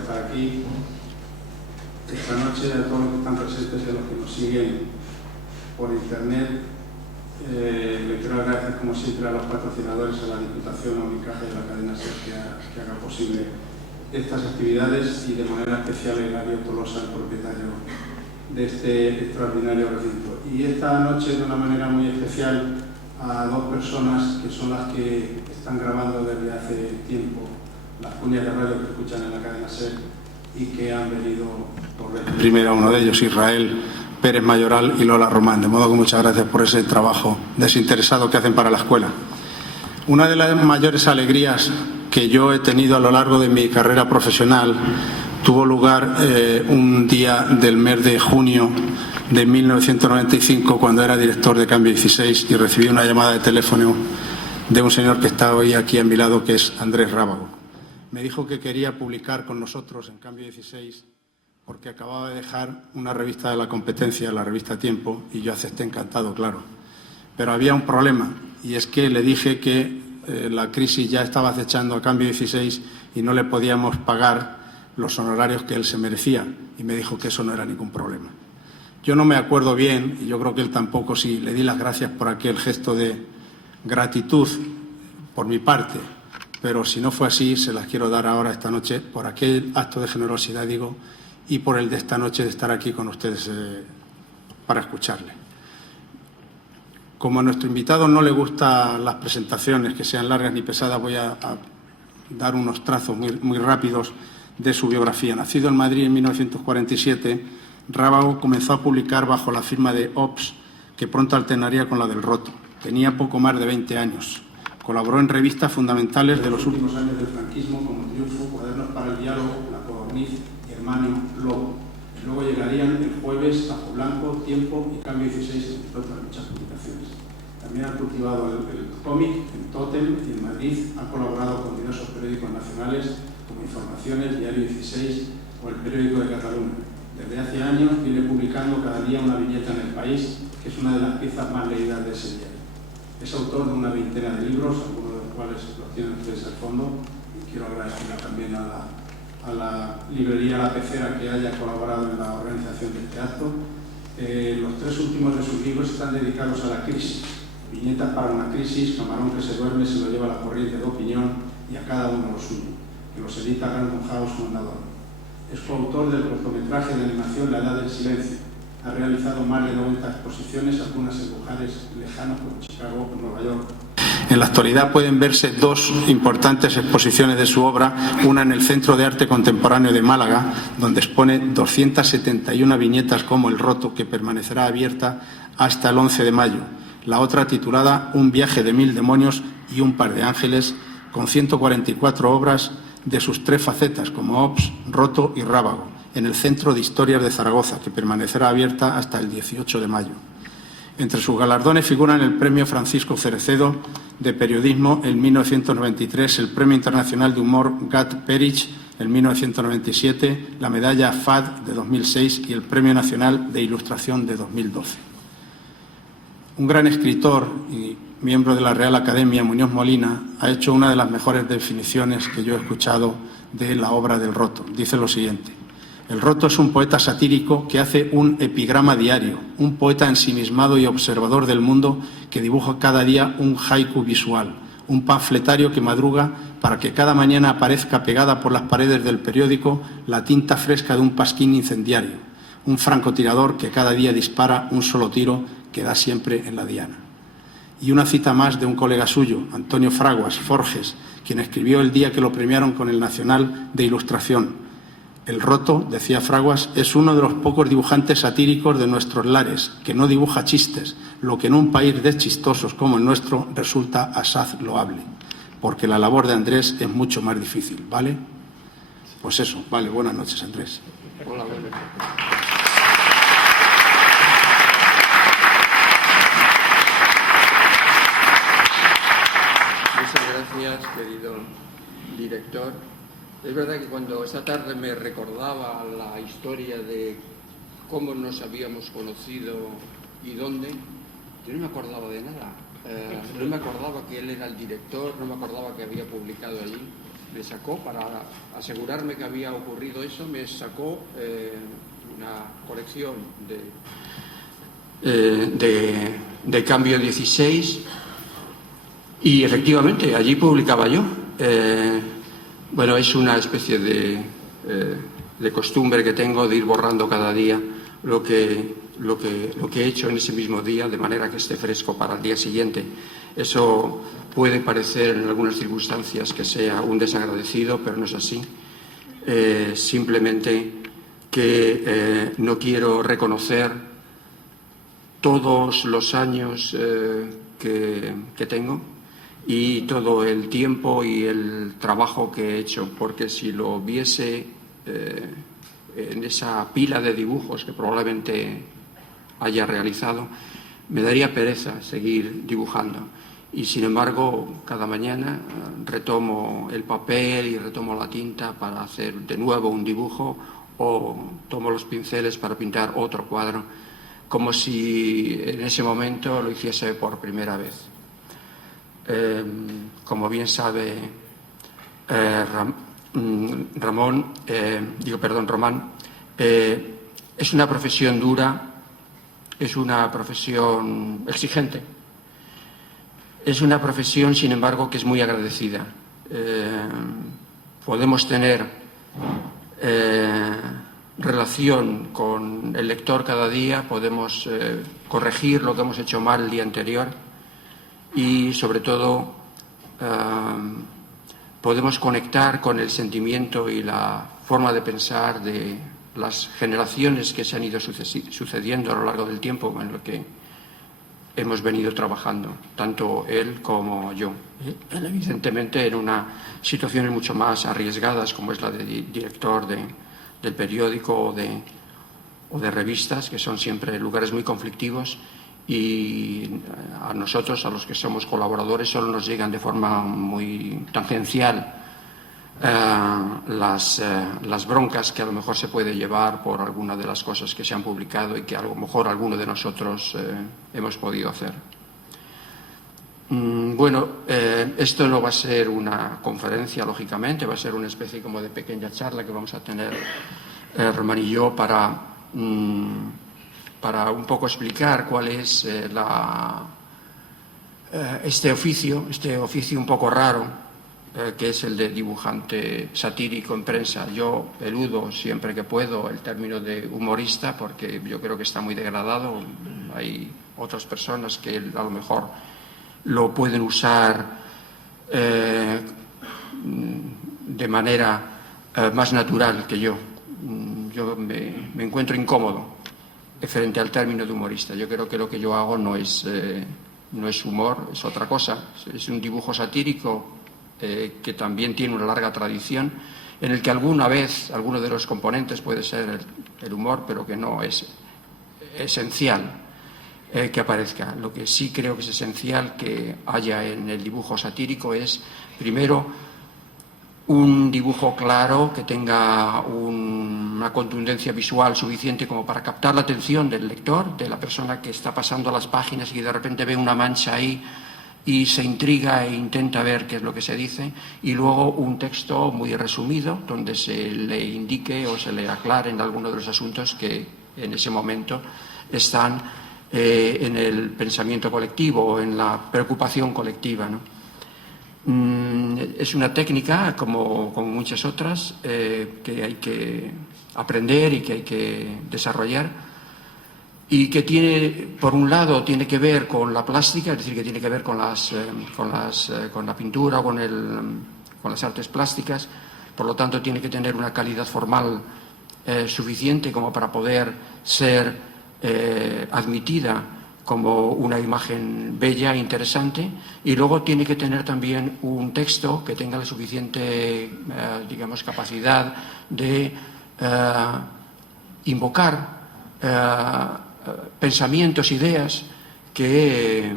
estar aquí esta noche, a todos los que están presentes y a los que nos siguen por internet. Le quiero agradecer como siempre a los patrocinadores, a la Diputación, a Unicaja y a la cadena SER que haga posible estas actividades, y de manera especial a Hilario Tolosa, el propietario de este extraordinario recinto. Y esta noche, de una manera muy especial, a dos personas que son las que están grabando desde hace tiempo las cuñas de radio que escuchan en la cadena SER y que han venido por vez primera, uno de ellos, Israel Pérez Mayoral y Lola Román. De modo que muchas gracias por ese trabajo desinteresado que hacen para la escuela. Una de las mayores alegrías que yo he tenido a lo largo de mi carrera profesional tuvo lugar un día del mes de junio de 1995, cuando era director de Cambio 16, y recibí una llamada de teléfono de un señor que está hoy aquí a mi lado, que es Andrés Rábago. Me dijo que quería publicar con nosotros en Cambio 16 porque acababa de dejar una revista de la competencia, la revista Tiempo, y yo acepté encantado, claro. Pero había un problema, y es que le dije que la crisis ya estaba acechando a Cambio 16 y no le podíamos pagar los honorarios que él se merecía, y me dijo que eso no era ningún problema. Yo no me acuerdo bien, y yo creo que él tampoco, si le di las gracias por aquel gesto de gratitud por mi parte, pero si no fue así, se las quiero dar ahora esta noche por aquel acto de generosidad, digo, y por el de esta noche de estar aquí con ustedes para escucharle. Como a nuestro invitado no le gustan las presentaciones, que sean largas ni pesadas, voy a dar unos trazos muy rápidos de su biografía. Nacido en Madrid en 1947, Rábago comenzó a publicar bajo la firma de Ops, que pronto alternaría con la del Roto. Tenía poco más de 20 años. Colaboró en revistas fundamentales de los últimos años del franquismo, como Triunfo, Cuadernos para el Diálogo, La Codorniz y Hermano Lobo. Luego llegarían El Jueves, Tajo Blanco, Tiempo y Cambio 16, entre otras muchas publicaciones. También ha cultivado el cómic en Totem y en Madrid. Ha colaborado con diversos periódicos nacionales como Informaciones, Diario 16 o El Periódico de Cataluña. Desde hace años viene publicando cada día una viñeta en El País, que es una de las piezas más leídas de ese diario. Es autor de una veintena de libros, algunos de los cuales los tienen ustedes al fondo, y quiero agradecerle también a la librería La Pecera que haya colaborado en la organización de este acto. Los tres últimos de sus libros están dedicados a la crisis. Viñetas para una crisis, Camarón que se duerme, se lo lleva la corriente de opinión, y a cada uno lo suyo, que los edita Random House Mondadori. Es coautor del cortometraje de animación La Edad del Silencio. Ha realizado más de 90 exposiciones, algunas en lugares lejanos como Chicago o Nueva York. En la actualidad pueden verse dos importantes exposiciones de su obra, una en el Centro de Arte Contemporáneo de Málaga, donde expone 271 viñetas como El Roto, que permanecerá abierta hasta el 11 de mayo. La otra titulada Un viaje de 1000 demonios y un par de ángeles, con 144 obras de sus tres facetas, como Ops, Roto y Rábago, en el Centro de Historias de Zaragoza, que permanecerá abierta hasta el 18 de mayo. Entre sus galardones figuran el Premio Francisco Cerecedo de Periodismo en 1993, el Premio Internacional de Humor Gat Perich en 1997, la Medalla FAD de 2006 y el Premio Nacional de Ilustración de 2012. Un gran escritor y miembro de la Real Academia, Muñoz Molina, ha hecho una de las mejores definiciones que yo he escuchado de la obra del Roto. Dice lo siguiente: el Roto es un poeta satírico que hace un epigrama diario, un poeta ensimismado y observador del mundo que dibuja cada día un haiku visual, un panfletario que madruga para que cada mañana aparezca pegada por las paredes del periódico la tinta fresca de un pasquín incendiario, un francotirador que cada día dispara un solo tiro que da siempre en la diana. Y una cita más de un colega suyo, Antonio Fraguas Forges, quien escribió el día que lo premiaron con el Nacional de Ilustración: el Roto, decía Fraguas, es uno de los pocos dibujantes satíricos de nuestros lares, que no dibuja chistes, lo que en un país de chistosos como el nuestro resulta asaz loable, porque la labor de Andrés es mucho más difícil, ¿vale? Pues eso, vale, buenas noches, Andrés. Hola, buenas noches. Gracias, querido director. Es verdad que cuando esta tarde me recordaba la historia de cómo nos habíamos conocido y dónde, yo no me acordaba de nada. No me acordaba que él era el director, no me acordaba que había publicado allí. me sacó, para asegurarme que había ocurrido eso, me sacó una colección de Cambio 16 y efectivamente allí publicaba yo. Bueno, es una especie de costumbre que tengo de ir borrando cada día lo que he hecho en ese mismo día, de manera que esté fresco para el día siguiente. Eso puede parecer en algunas circunstancias que sea un desagradecido, pero no es así. Simplemente que no quiero reconocer todos los años que tengo y todo el tiempo y el trabajo que he hecho, porque si lo viese en esa pila de dibujos que probablemente haya realizado, me daría pereza seguir dibujando. Y sin embargo, cada mañana retomo el papel y retomo la tinta para hacer de nuevo un dibujo, o tomo los pinceles para pintar otro cuadro, como si en ese momento lo hiciese por primera vez. Como bien sabe Román, es una profesión dura, es una profesión exigente, es una profesión, sin embargo, que es muy agradecida. Podemos tener relación con el lector cada día, podemos corregir lo que hemos hecho mal el día anterior y, sobre todo, podemos conectar con el sentimiento y la forma de pensar de las generaciones que se han ido sucediendo a lo largo del tiempo en lo que hemos venido trabajando, tanto él como yo. Él, evidentemente, en unas situaciones mucho más arriesgadas, como es la de director del periódico o de revistas, que son siempre lugares muy conflictivos, y a nosotros, a los que somos colaboradores, solo nos llegan de forma muy tangencial las broncas que a lo mejor se puede llevar por alguna de las cosas que se han publicado y que a lo mejor alguno de nosotros hemos podido hacer. Bueno, esto no va a ser una conferencia, lógicamente, va a ser una especie como de pequeña charla que vamos a tener Román y yo para un poco explicar cuál es este oficio un poco raro, que es el de dibujante satírico en prensa. Yo eludo siempre que puedo el término de humorista porque yo creo que está muy degradado. Hay otras personas que a lo mejor lo pueden usar de manera más natural que yo. Yo me encuentro incómodo frente al término de humorista. Yo creo que lo que yo hago no es humor, es otra cosa. Es un dibujo satírico que también tiene una larga tradición, en el que alguna vez alguno de los componentes puede ser el humor, pero que no es esencial que aparezca. Lo que sí creo que es esencial que haya en el dibujo satírico es, primero, un dibujo claro que tenga una contundencia visual suficiente como para captar la atención del lector, de la persona que está pasando las páginas y que de repente ve una mancha ahí y se intriga e intenta ver qué es lo que se dice, y luego un texto muy resumido donde se le indique o se le aclaren algunos de los asuntos que en ese momento están en el pensamiento colectivo o en la preocupación colectiva, ¿no? Es una técnica, como muchas otras, que hay que aprender y que hay que desarrollar, y que tiene, por un lado, tiene que ver con la plástica, es decir, que tiene que ver con la pintura, con las artes plásticas. Por lo tanto, tiene que tener una calidad formal suficiente como para poder ser admitida como una imagen bella e interesante, y luego tiene que tener también un texto que tenga la suficiente, digamos, capacidad de invocar pensamientos, ideas que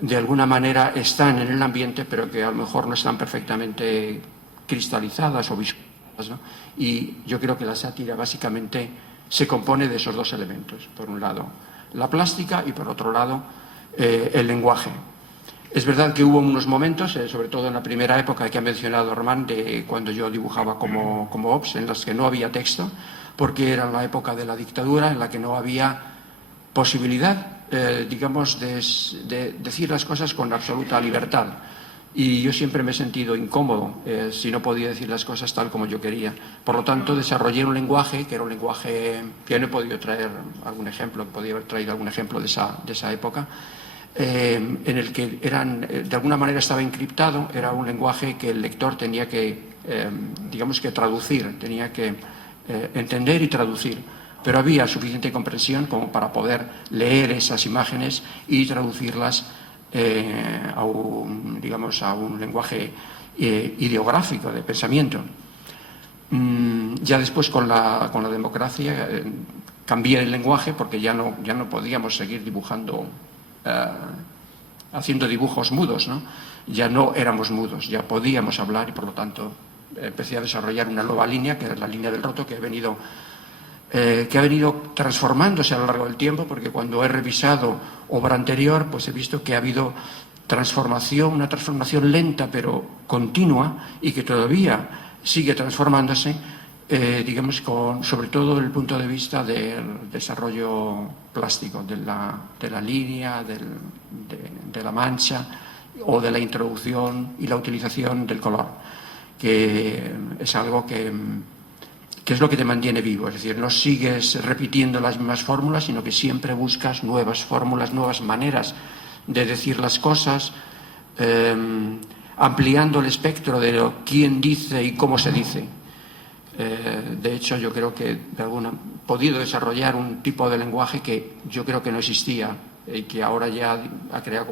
de alguna manera están en el ambiente, pero que a lo mejor no están perfectamente cristalizadas o visualizadas, ¿no? Y yo creo que la sátira básicamente se compone de esos dos elementos: por un lado la plástica y por otro lado el lenguaje. Es verdad que hubo unos momentos, sobre todo en la primera época que ha mencionado Román, de cuando yo dibujaba como Ops, en las que no había texto, porque era la época de la dictadura en la que no había posibilidad, digamos, de decir las cosas con absoluta libertad. Y yo siempre me he sentido incómodo si no podía decir las cosas tal como yo quería. Por lo tanto, desarrollé un lenguaje, que era un lenguaje, que no he podido traer algún ejemplo, podía haber traído algún ejemplo de esa época, en el que de alguna manera estaba encriptado, era un lenguaje que el lector tenía que, digamos que traducir, tenía que entender y traducir. Pero había suficiente comprensión como para poder leer esas imágenes y traducirlas a un lenguaje ideográfico, de pensamiento. Ya después con la democracia cambié el lenguaje porque ya no podíamos seguir dibujando, haciendo dibujos mudos, ¿no? Ya no éramos mudos, ya podíamos hablar y por lo tanto empecé a desarrollar una nueva línea, que era la línea del roto, que ha venido transformándose a lo largo del tiempo, porque cuando he revisado obra anterior, pues he visto que ha habido una transformación lenta pero continua y que todavía sigue transformándose, digamos, sobre todo desde el punto de vista del desarrollo plástico, de la línea, de la mancha o de la introducción y la utilización del color, que es algo que es lo que te mantiene vivo. Es decir, no sigues repitiendo las mismas fórmulas, sino que siempre buscas nuevas fórmulas, nuevas maneras de decir las cosas, ampliando el espectro de quién dice y cómo se dice. De hecho, yo creo que he podido desarrollar un tipo de lenguaje que yo creo que no existía y que ahora ya ha creado,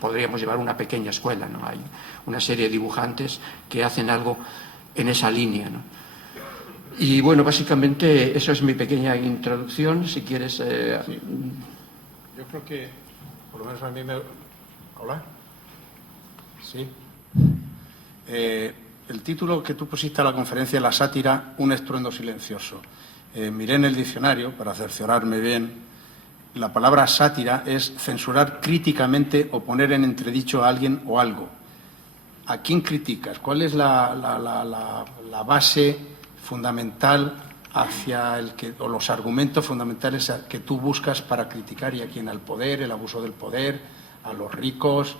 podríamos llevar una pequeña escuela, ¿no? Hay una serie de dibujantes que hacen algo en esa línea, ¿no? Y bueno, básicamente eso es mi pequeña introducción. Si quieres... Sí. Yo creo que, por lo menos a mí me... ¿Hola? Sí. El título que tú pusiste a la conferencia, la sátira, un estruendo silencioso. Miré en el diccionario, para cerciorarme bien, la palabra sátira es censurar críticamente o poner en entredicho a alguien o algo. ¿A quién criticas? ¿Cuál es la base fundamental o los argumentos fundamentales que tú buscas para criticar, y a quién? Al poder, el abuso del poder, a los ricos?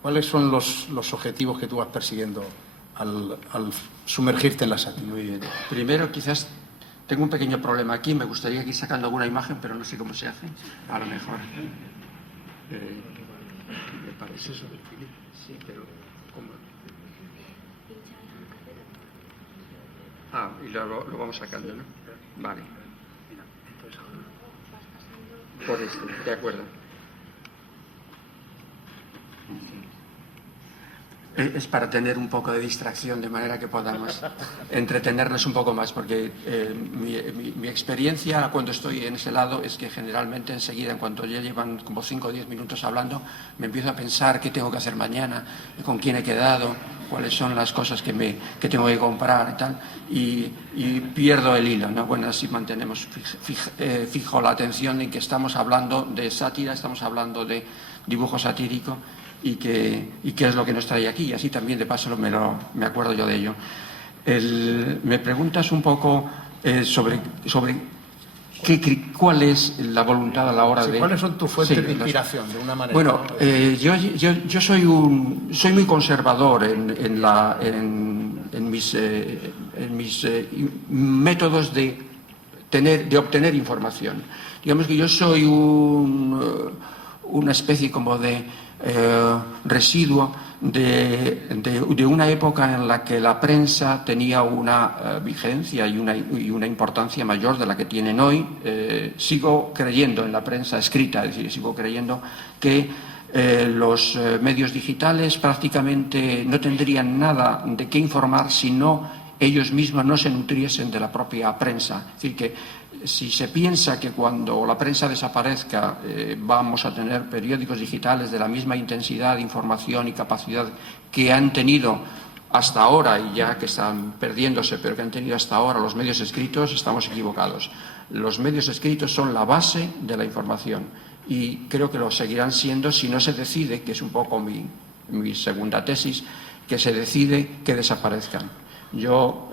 ¿Cuáles son los objetivos que tú vas persiguiendo al sumergirte en la sátira? Muy bien. Primero, quizás tengo un pequeño problema aquí. Me gustaría ir sacando alguna imagen, pero no sé cómo se hace. A lo mejor. ¿Me parece eso? Sí, pero ¿cómo? Y luego lo vamos sacando, ¿no? Vale. Por esto, de acuerdo. Es para tener un poco de distracción, de manera que podamos entretenernos un poco más, porque mi experiencia cuando estoy en ese lado es que generalmente enseguida, en cuanto ya llevan como 5 o 10 minutos hablando, me empiezo a pensar qué tengo que hacer mañana, con quién he quedado, cuáles son las cosas que tengo que comprar y tal, y pierdo el hilo, ¿no? Bueno, así mantenemos fijo la atención en que estamos hablando de sátira, estamos hablando de dibujo satírico, y qué es lo que nos trae aquí. Y así también, de paso, me acuerdo yo de ello. Me preguntas un poco sobre cuál es la voluntad a la hora de... ¿Cuáles son tus fuentes de inspiración, de una manera? Bueno, yo soy muy conservador en mis métodos de obtener información. Digamos que yo soy una especie como de residuo de una época en la que la prensa tenía una vigencia y una importancia mayor de la que tienen hoy. Sigo creyendo en la prensa escrita, es decir, sigo creyendo que los medios digitales prácticamente no tendrían nada de qué informar si ellos mismos no se nutriesen de la propia prensa. Es decir, que si se piensa que cuando la prensa desaparezca vamos a tener periódicos digitales de la misma intensidad de información y capacidad que han tenido hasta ahora, y ya que están perdiéndose, pero que han tenido hasta ahora los medios escritos, estamos equivocados. Los medios escritos son la base de la información. y creo que lo seguirán siendo si no se decide, que es un poco mi segunda tesis, que se decide que desaparezcan. Yo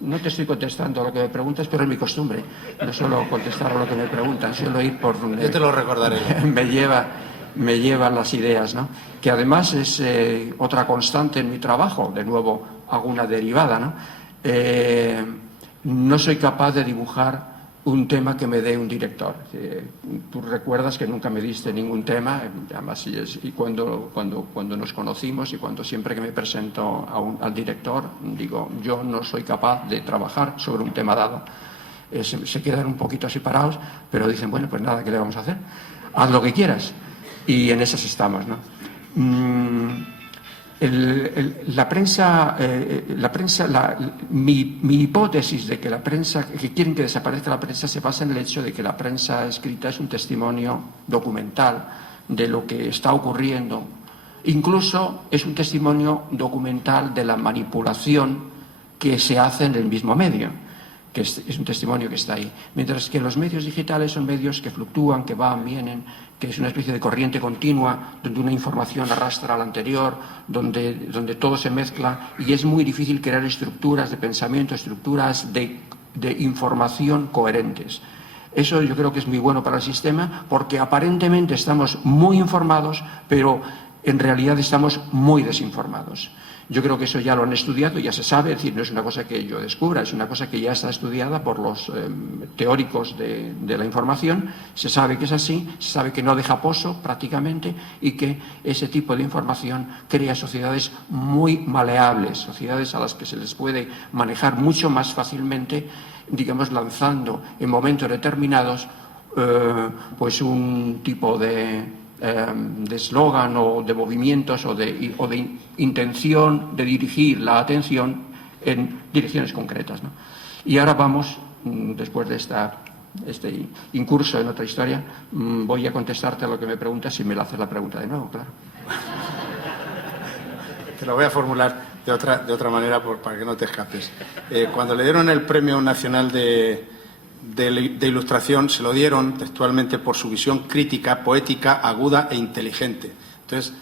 no te estoy contestando a lo que me preguntas, pero es mi costumbre. No suelo contestar a lo que me preguntan, suelo ir por donde Yo te lo recordaré. me llevan las ideas, ¿no? Que además es otra constante en mi trabajo. De nuevo, hago una derivada, ¿no? No soy capaz de dibujar un tema que me dé un director. Tú recuerdas que nunca me diste ningún tema, además, y cuando nos conocimos y cuando siempre que me presento al director, digo, yo no soy capaz de trabajar sobre un tema dado. Se quedan un poquito separados, pero dicen, bueno, pues nada, ¿qué le vamos a hacer? Haz lo que quieras. Y en esas estamos, ¿no? Mi hipótesis de que la prensa, que quieren que desaparezca la prensa, se basa en el hecho de que la prensa escrita es un testimonio documental de lo que está ocurriendo. Incluso es un testimonio documental de la manipulación que se hace en el mismo medio, que es un testimonio que está ahí. Mientras que los medios digitales son medios que fluctúan, que van, vienen, que es una especie de corriente continua, donde una información arrastra a la anterior, donde todo se mezcla, y es muy difícil crear estructuras de pensamiento, estructuras de información coherentes. Eso yo creo que es muy bueno para el sistema, porque aparentemente estamos muy informados, pero en realidad estamos muy desinformados. Yo creo que eso ya lo han estudiado, ya se sabe, es decir, no es una cosa que yo descubra, es una cosa que ya está estudiada por los teóricos de la información. Se sabe que es así, se sabe que no deja pozo prácticamente y que ese tipo de información crea sociedades muy maleables, sociedades a las que se les puede manejar mucho más fácilmente, digamos, lanzando en momentos determinados pues un tipo de eslogan o de movimientos o de intención de dirigir la atención en direcciones concretas, ¿no? Y ahora vamos, después de este incurso en otra historia, voy a contestarte a lo que me preguntas si me la haces la pregunta de nuevo, claro. Te lo voy a formular de otra manera para que no te escapes. Cuando le dieron el Premio Nacional de Ilustración, se lo dieron textualmente por su visión crítica, poética, aguda e inteligente. Entonces,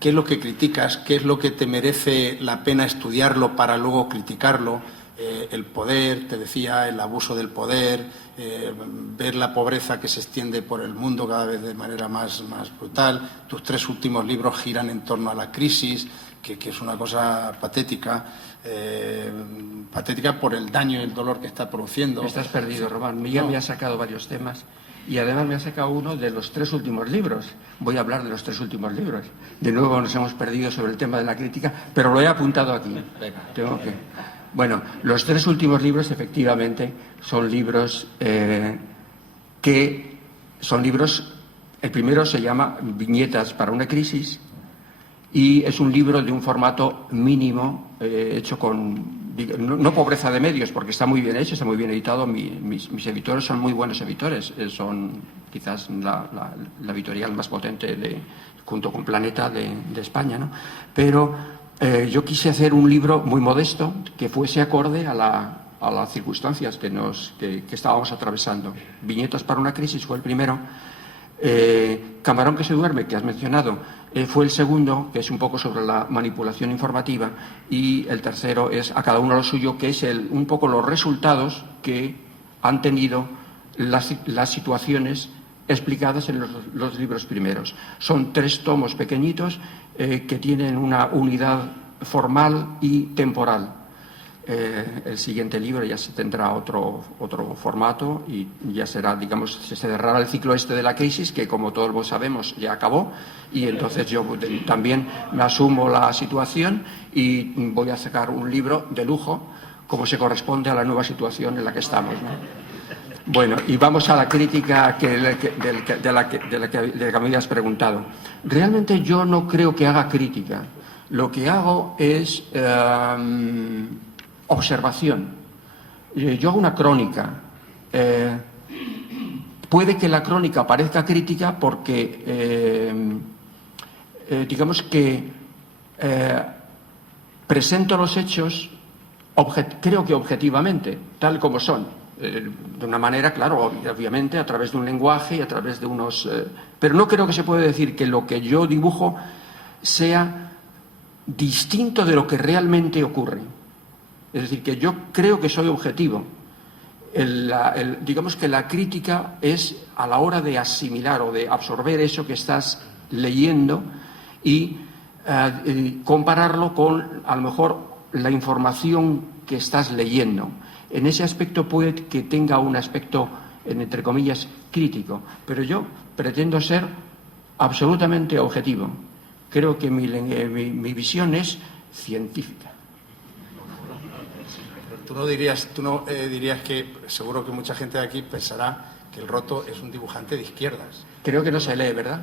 ¿qué es lo que criticas? ¿Qué es lo que te merece la pena estudiarlo para luego criticarlo? El poder, te decía, el abuso del poder, ver la pobreza que se extiende por el mundo cada vez de manera más brutal. Tus 3 últimos libros giran en torno a la crisis, que es una cosa patética. Patética por el daño y el dolor que está produciendo. Estás perdido, Román. Ya me ha sacado varios temas y además me ha sacado uno de los 3 últimos libros. Voy a hablar de los 3 últimos libros. De nuevo nos hemos perdido sobre el tema de la crítica, pero lo he apuntado aquí. Bueno, los 3 últimos libros efectivamente son libros el primero se llama Viñetas para una crisis y es un libro de un formato mínimo, hecho con, no pobreza de medios, porque está muy bien hecho, está muy bien editado. Mis editores son muy buenos editores, son quizás la editorial más potente junto con Planeta de España, ¿no? Pero yo quise hacer un libro muy modesto que fuese acorde a las circunstancias que estábamos atravesando. Viñetas para una crisis fue el primero. Camarón que se duerme, que has mencionado, fue el segundo, que es un poco sobre la manipulación informativa, y el tercero es A cada uno lo suyo, que es un poco los resultados que han tenido las situaciones explicadas en los libros primeros. Son 3 tomos pequeñitos que tienen una unidad formal y temporal. El siguiente libro ya se tendrá otro formato y ya será, digamos, se cerrará el ciclo de la crisis, que como todos sabemos ya acabó, y entonces yo también me asumo la situación y voy a sacar un libro de lujo como se corresponde a la nueva situación en la que estamos, ¿no? Bueno, y vamos a la crítica de la que me habías preguntado. Realmente yo no creo que haga crítica. Lo que hago es observación. Yo hago una crónica. Puede que la crónica parezca crítica porque, digamos que presento los hechos, creo que objetivamente, tal como son. de una manera, claro, obviamente, a través de un lenguaje y a través de unos... pero no creo que se pueda decir que lo que yo dibujo sea distinto de lo que realmente ocurre. Es decir, que yo creo que soy objetivo. Digamos que la crítica es a la hora de asimilar o de absorber eso que estás leyendo y compararlo con, a lo mejor, la información que estás leyendo. En ese aspecto puede que tenga un aspecto, entre comillas, crítico, pero yo pretendo ser absolutamente objetivo. Creo que mi visión es científica. Tú no dirías que, seguro que mucha gente de aquí pensará que el Roto es un dibujante de izquierdas. Creo que no se lee, ¿verdad?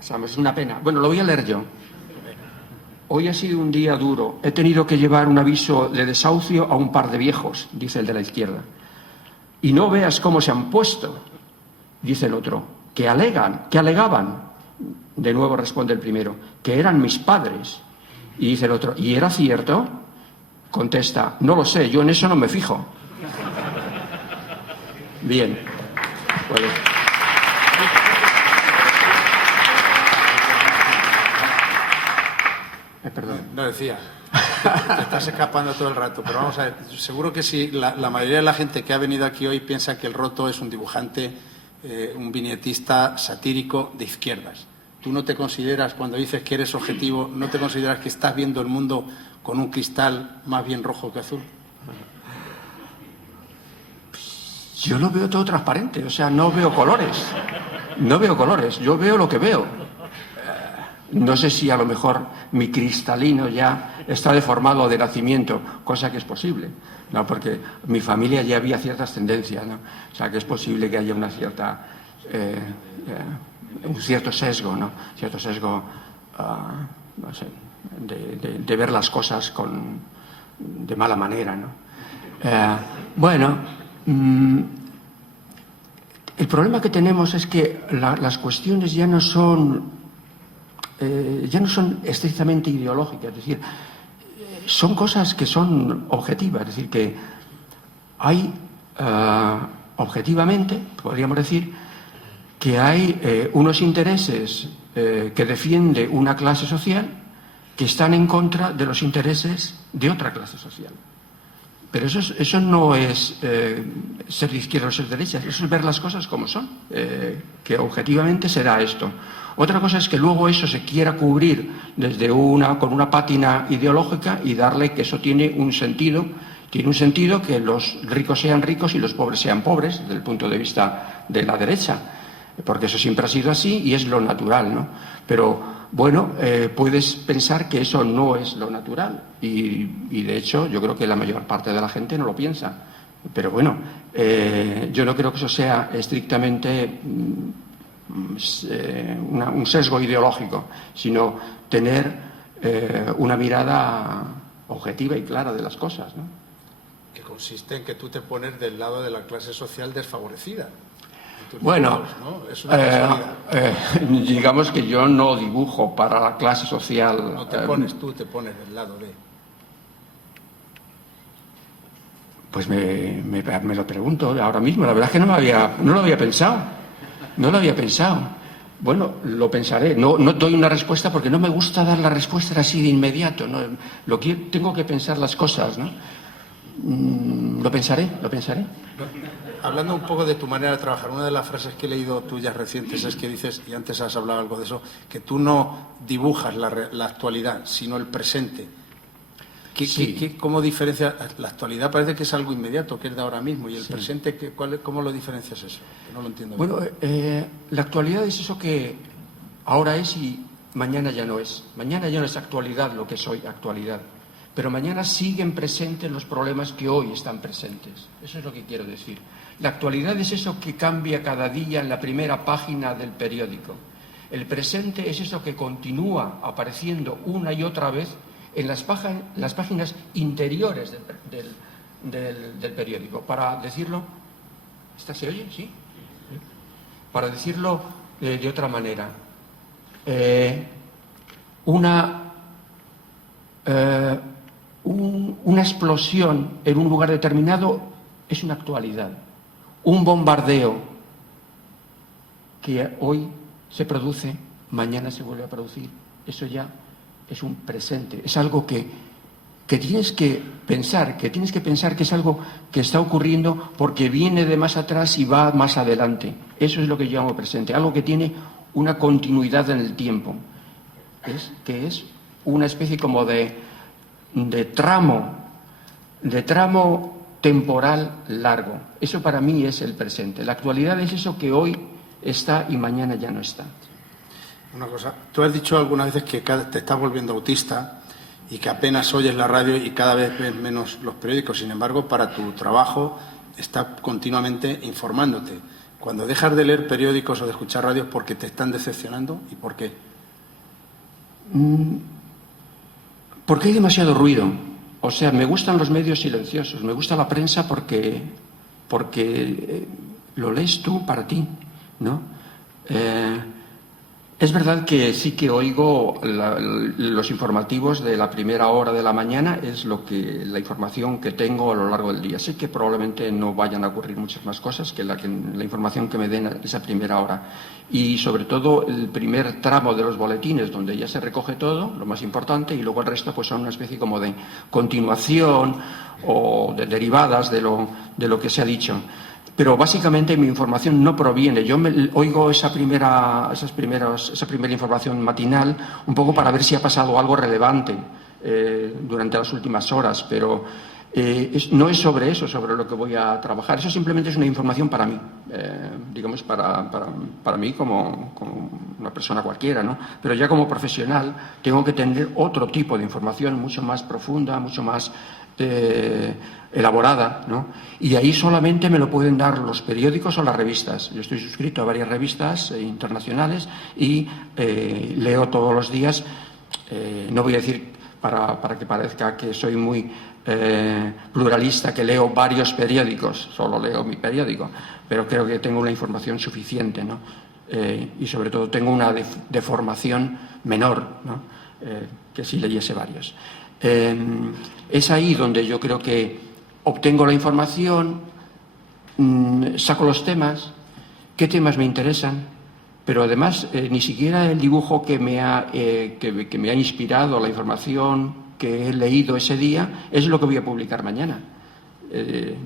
Es una pena. Bueno, lo voy a leer yo. Hoy ha sido un día duro. He tenido que llevar un aviso de desahucio a un par de viejos, dice el de la izquierda. Y no veas cómo se han puesto, dice el otro. Que alegaban. De nuevo responde el primero, que eran mis padres. Y dice el otro, ¿y era cierto? Contesta, no lo sé, yo en eso no me fijo. Bien. Bueno. Perdón. No decía, te estás escapando todo el rato, pero vamos a ver, seguro que sí, la mayoría de la gente que ha venido aquí hoy piensa que el Roto es un dibujante, un viñetista satírico de izquierdas. Tú no te consideras, cuando dices que eres objetivo, ¿no te consideras que estás viendo el mundo con un cristal más bien rojo que azul? Yo lo veo todo transparente, o sea, no veo colores. No veo colores, yo veo lo que veo. No sé si a lo mejor mi cristalino ya está deformado de nacimiento, cosa que es posible, ¿no? Porque mi familia ya había ciertas tendencias, ¿no? O sea, que es posible que haya una cierta, un cierto sesgo, ¿no? Cierto sesgo, no sé, de ver las cosas de mala manera, ¿no? El problema que tenemos es que las cuestiones ya no son estrictamente ideológicas, es decir, son cosas que son objetivas, es decir, que hay, objetivamente, podríamos decir, que hay unos intereses que defiende una clase social que están en contra de los intereses de otra clase social. Pero eso no es ser de izquierda o ser de derecha, eso es ver las cosas como son, que objetivamente será esto. Otra cosa es que luego eso se quiera cubrir con una pátina ideológica y darle que eso tiene un sentido que los ricos sean ricos y los pobres sean pobres, desde el punto de vista de la derecha, porque eso siempre ha sido así y es lo natural, ¿no? Pero bueno, puedes pensar que eso no es lo natural y de hecho yo creo que la mayor parte de la gente no lo piensa. Pero bueno, yo no creo que eso sea estrictamente un sesgo ideológico, sino tener una mirada objetiva y clara de las cosas, ¿no? Que consiste en que tú te pones del lado de la clase social desfavorecida. Bueno, ¿no? Es una casualidad. digamos que yo no dibujo para la clase social. No te pones tú, te pones del lado de... Pues me lo pregunto ahora mismo. La verdad es que no lo había pensado. No lo había pensado. Bueno, lo pensaré. No doy una respuesta porque no me gusta dar la respuesta así de inmediato, ¿no? Tengo que pensar las cosas, ¿no? Lo pensaré. Hablando un poco de tu manera de trabajar, una de las frases que he leído tuyas recientes es que dices, y antes has hablado algo de eso, que tú no dibujas la actualidad, sino el presente. ¿Cómo diferencias? La actualidad parece que es algo inmediato, que es de ahora mismo, y el presente, ¿cómo lo diferencias eso? Que no lo entiendo bien. Bueno, la actualidad es eso que ahora es y mañana ya no es. Mañana ya no es actualidad lo que es hoy actualidad. Pero mañana siguen presentes los problemas que hoy están presentes. Eso es lo que quiero decir. La actualidad es eso que cambia cada día en la primera página del periódico. El presente es eso que continúa apareciendo una y otra vez en las páginas interiores del periódico. Para decirlo... ¿Esta se oye? ¿Sí? Para decirlo de otra manera. Una explosión en un lugar determinado es una actualidad. Un bombardeo que hoy se produce, mañana se vuelve a producir. Eso ya es un presente, es algo que tienes que pensar, que es algo que está ocurriendo porque viene de más atrás y va más adelante. Eso es lo que yo llamo presente, algo que tiene una continuidad en el tiempo, que es una especie como de tramo temporal largo. Eso para mí es el presente. La actualidad es eso que hoy está y mañana ya no está. Una cosa, tú has dicho algunas veces que te estás volviendo autista y que apenas oyes la radio y cada vez ves menos los periódicos. Sin embargo, para tu trabajo estás continuamente informándote. Cuando dejas de leer periódicos o de escuchar radios, ¿por qué te están decepcionando y por qué? Porque hay demasiado ruido. O sea, me gustan los medios silenciosos, me gusta la prensa porque lo lees tú para ti, ¿no? Es verdad que sí que oigo los informativos de la primera hora de la mañana, es la información que tengo a lo largo del día. Sé que probablemente no vayan a ocurrir muchas más cosas que la información que me den esa primera hora. Y sobre todo el primer tramo de los boletines, donde ya se recoge todo, lo más importante, y luego el resto pues son una especie como de continuación o de derivadas de lo que se ha dicho. Pero básicamente mi información no proviene. Yo oigo esa primera información matinal un poco para ver si ha pasado algo relevante durante las últimas horas, pero no es sobre eso, sobre lo que voy a trabajar. Eso simplemente es una información para mí, digamos, para mí como una persona cualquiera, ¿no? Pero ya como profesional tengo que tener otro tipo de información mucho más profunda, mucho más elaborada, ¿no? Y ahí solamente me lo pueden dar los periódicos o las revistas. Yo estoy suscrito a varias revistas internacionales y leo todos los días, no voy a decir para que parezca que soy muy pluralista, que leo varios periódicos, solo leo mi periódico, pero creo que tengo una información suficiente, ¿no? Y sobre todo tengo una deformación menor, ¿no? Que si leyese varios. Es ahí donde yo creo que obtengo la información, saco los temas, qué temas me interesan, pero además ni siquiera el dibujo que me ha inspirado la información que he leído ese día es lo que voy a publicar mañana.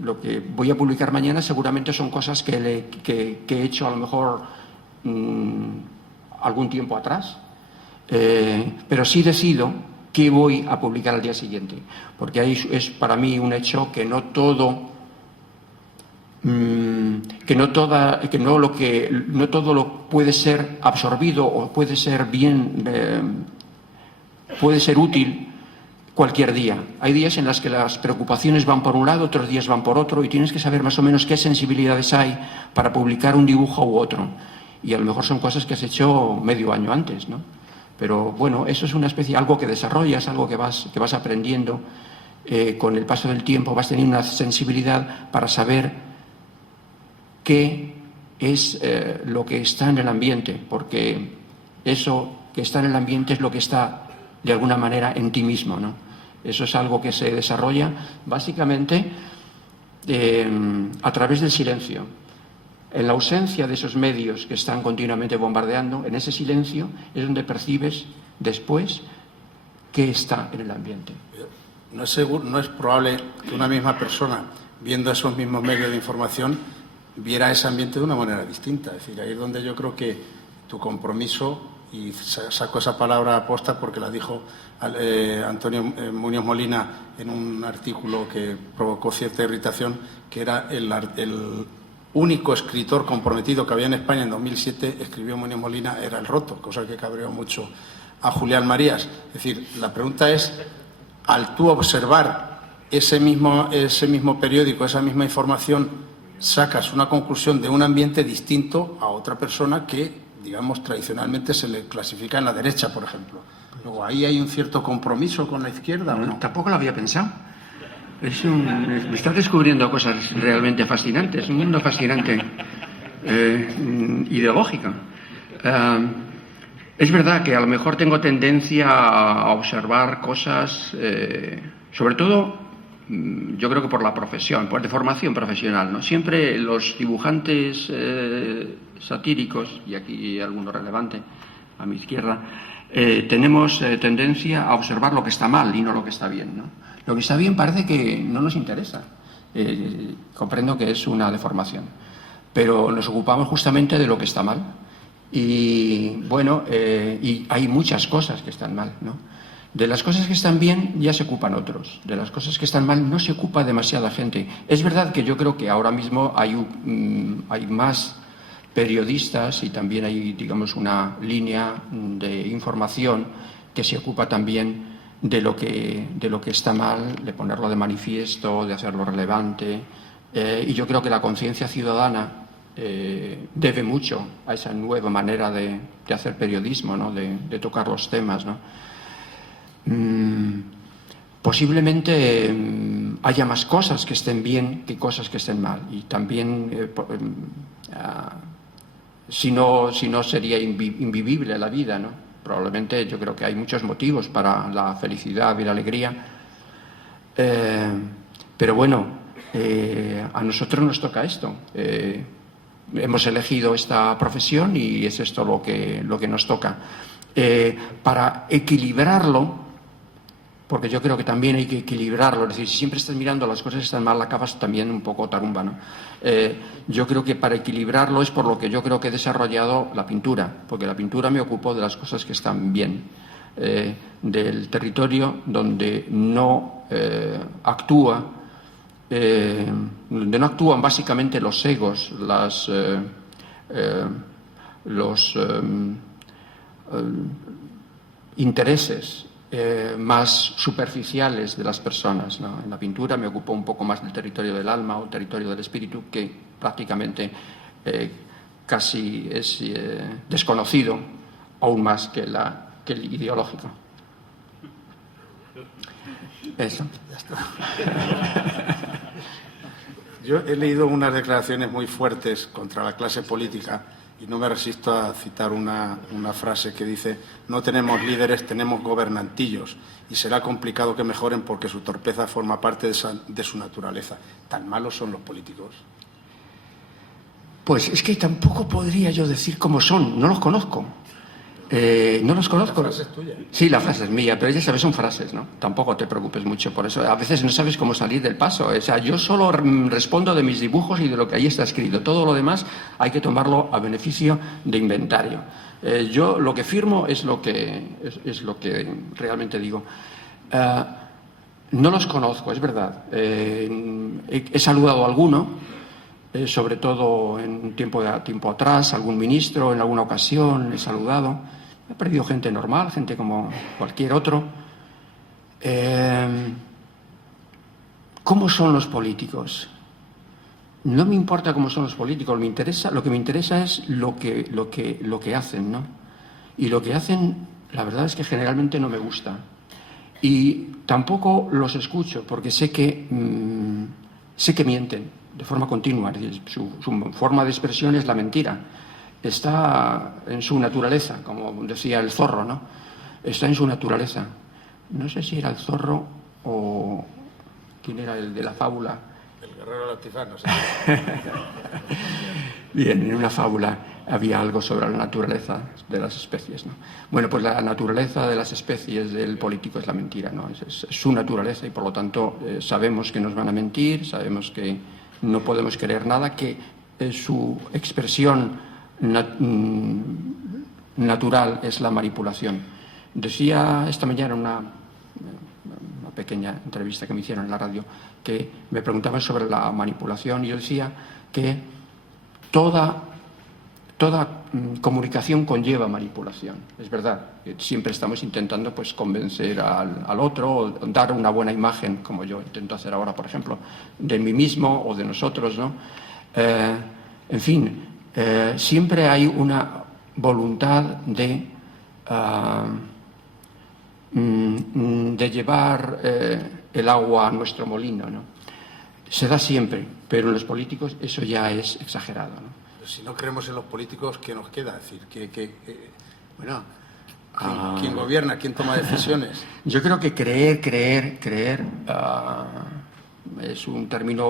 Lo que voy a publicar mañana seguramente son cosas que he hecho a lo mejor algún tiempo atrás, pero sí decido qué voy a publicar al día siguiente, porque ahí es para mí un hecho que no todo lo puede ser absorbido o puede ser puede ser útil cualquier día. Hay días en los que las preocupaciones van por un lado, otros días van por otro, y tienes que saber más o menos qué sensibilidades hay para publicar un dibujo u otro. Y a lo mejor son cosas que has hecho medio año antes, ¿no? Pero bueno, eso es una especie, algo que desarrollas, algo que vas aprendiendo con el paso del tiempo, vas teniendo una sensibilidad para saber qué es lo que está en el ambiente, porque eso que está en el ambiente es lo que está de alguna manera en ti mismo, ¿no? Eso es algo que se desarrolla básicamente a través del silencio. En la ausencia de esos medios que están continuamente bombardeando, en ese silencio es donde percibes después qué está en el ambiente. No es probable que una misma persona, viendo esos mismos medios de información, viera ese ambiente de una manera distinta. Es decir, ahí es donde yo creo que tu compromiso, y saco esa palabra aposta porque la dijo Antonio Muñoz Molina en un artículo que provocó cierta irritación, que era el único escritor comprometido que había en España en 2007, escribió Muñoz Molina, era El Roto, cosa que cabreó mucho a Julián Marías. Es decir, la pregunta es, al tú observar ese mismo periódico, esa misma información, sacas una conclusión de un ambiente distinto a otra persona que, digamos, tradicionalmente se le clasifica en la derecha, por ejemplo. Luego, ¿ahí hay un cierto compromiso con la izquierda o no? Tampoco lo había pensado. Me está descubriendo cosas realmente fascinantes, un mundo fascinante, ideológico. Es verdad que a lo mejor tengo tendencia a observar cosas, sobre todo yo creo que por la profesión, por de formación profesional, ¿no? Siempre los dibujantes satíricos, y aquí alguno relevante a mi izquierda, tenemos tendencia a observar lo que está mal y no lo que está bien, ¿no? Lo que está bien parece que no nos interesa. Comprendo que es una deformación, pero nos ocupamos justamente de lo que está mal. Y bueno, y hay muchas cosas que están mal, ¿no? De las cosas que están bien ya se ocupan otros, de las cosas que están mal no se ocupa demasiada gente. Es verdad que yo creo que ahora mismo hay más periodistas y también hay, digamos, una línea de información que se ocupa también de lo que está mal, de ponerlo de manifiesto, de hacerlo relevante. Y yo creo que la conciencia ciudadana debe mucho a esa nueva manera de hacer periodismo, ¿no? de tocar los temas, ¿no? Posiblemente haya más cosas que estén bien que cosas que estén mal, y también si no sería invivible la vida, ¿no? Probablemente yo creo que hay muchos motivos para la felicidad y la alegría, pero bueno, a nosotros nos toca esto. Hemos elegido esta profesión y es esto lo que nos toca. Para equilibrarlo, porque yo creo que también hay que equilibrarlo, es decir, si siempre estás mirando las cosas que están mal, acabas también un poco tarumba, ¿no? Yo creo que para equilibrarlo es por lo que yo creo que he desarrollado la pintura, porque la pintura me ocupó de las cosas que están bien, del territorio donde no donde no actúan básicamente los egos, los intereses más superficiales de las personas, ¿no? En la pintura me ocupó un poco más del territorio del alma o territorio del espíritu, que prácticamente casi es desconocido, aún más que el ideológico. Eso. Ya está. Yo he leído unas declaraciones muy fuertes contra la clase política y no me resisto a citar una frase que dice: no tenemos líderes, tenemos gobernantillos y será complicado que mejoren porque su torpeza forma parte de su naturaleza. ¿Tan malos son los políticos? Pues es que tampoco podría yo decir cómo son, no los conozco. No los conozco. La frase es tuya. Sí, la frase es mía, pero ya sabes, son frases, ¿no? Tampoco te preocupes mucho por eso. A veces no sabes cómo salir del paso. O sea, yo solo respondo de mis dibujos y de lo que ahí está escrito. Todo lo demás hay que tomarlo a beneficio de inventario. Yo lo que firmo es lo que realmente digo. No los conozco, es verdad. He saludado a alguno, sobre todo en tiempo atrás, algún ministro en alguna ocasión he saludado. He perdido gente normal, gente como cualquier otro. ¿Cómo son los políticos? No me importa cómo son los políticos, lo que me interesa es lo que hacen, ¿no? Y lo que hacen, la verdad es que generalmente no me gusta. Y tampoco los escucho, porque sé que mienten de forma continua. Su forma de expresión es la mentira. Está en su naturaleza, como decía el zorro, ¿no? Está en su naturaleza. No sé si era el zorro o quién era el de la fábula. El guerrero latifano, sí. Bien, en una fábula había algo sobre la naturaleza de las especies, ¿no? Bueno, pues la naturaleza de las especies del político es la mentira, ¿no? Es su naturaleza y por lo tanto sabemos que nos van a mentir, sabemos que no podemos creer nada, que su expresión natural es la manipulación. Decía esta mañana en una pequeña entrevista que me hicieron en la radio, que me preguntaban sobre la manipulación y yo decía que toda comunicación conlleva manipulación. Es verdad, siempre estamos intentando pues convencer al otro o dar una buena imagen, como yo intento hacer ahora, por ejemplo, de mí mismo o de nosotros, ¿no? En fin, siempre hay una voluntad de llevar el agua a nuestro molino, ¿no? Se da siempre, pero en los políticos eso ya es exagerado, ¿no? Pero si no creemos en los políticos, ¿qué nos queda? Es decir, ¿quién gobierna? ¿Quién toma decisiones? Yo creo que creer es un término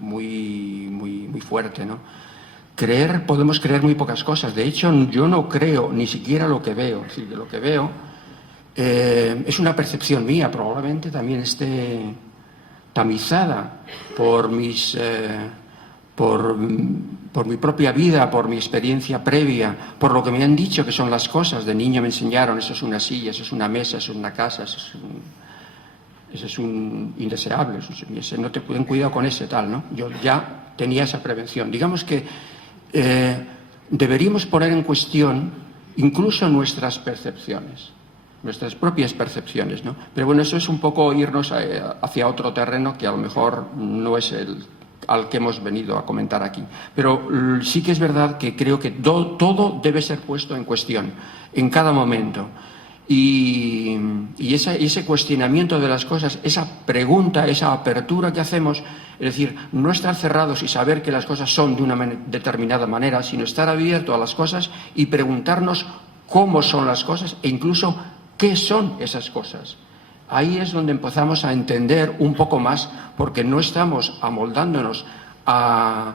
muy fuerte, ¿no? Creer, podemos creer muy pocas cosas. De hecho, yo no creo ni siquiera lo que veo. Es decir, de lo que veo es una percepción mía, probablemente también esté tamizada por por mi propia vida, por mi experiencia previa, por lo que me han dicho que son las cosas. De niño me enseñaron, eso es una silla, eso es una mesa, eso es una casa, eso es un indeseable, no te ten cuidado con ese tal, ¿no? Yo ya tenía esa prevención. Digamos que deberíamos poner en cuestión incluso nuestras percepciones, nuestras propias percepciones, ¿no? Pero bueno, eso es un poco irnos hacia otro terreno que a lo mejor no es el al que hemos venido a comentar aquí. Pero sí que es verdad que creo que todo debe ser puesto en cuestión en cada momento. Y ese cuestionamiento de las cosas, esa pregunta, esa apertura que hacemos, es decir, no estar cerrados y saber que las cosas son de una determinada manera, sino estar abierto a las cosas y preguntarnos cómo son las cosas e incluso qué son esas cosas. Ahí es donde empezamos a entender un poco más, porque no estamos amoldándonos a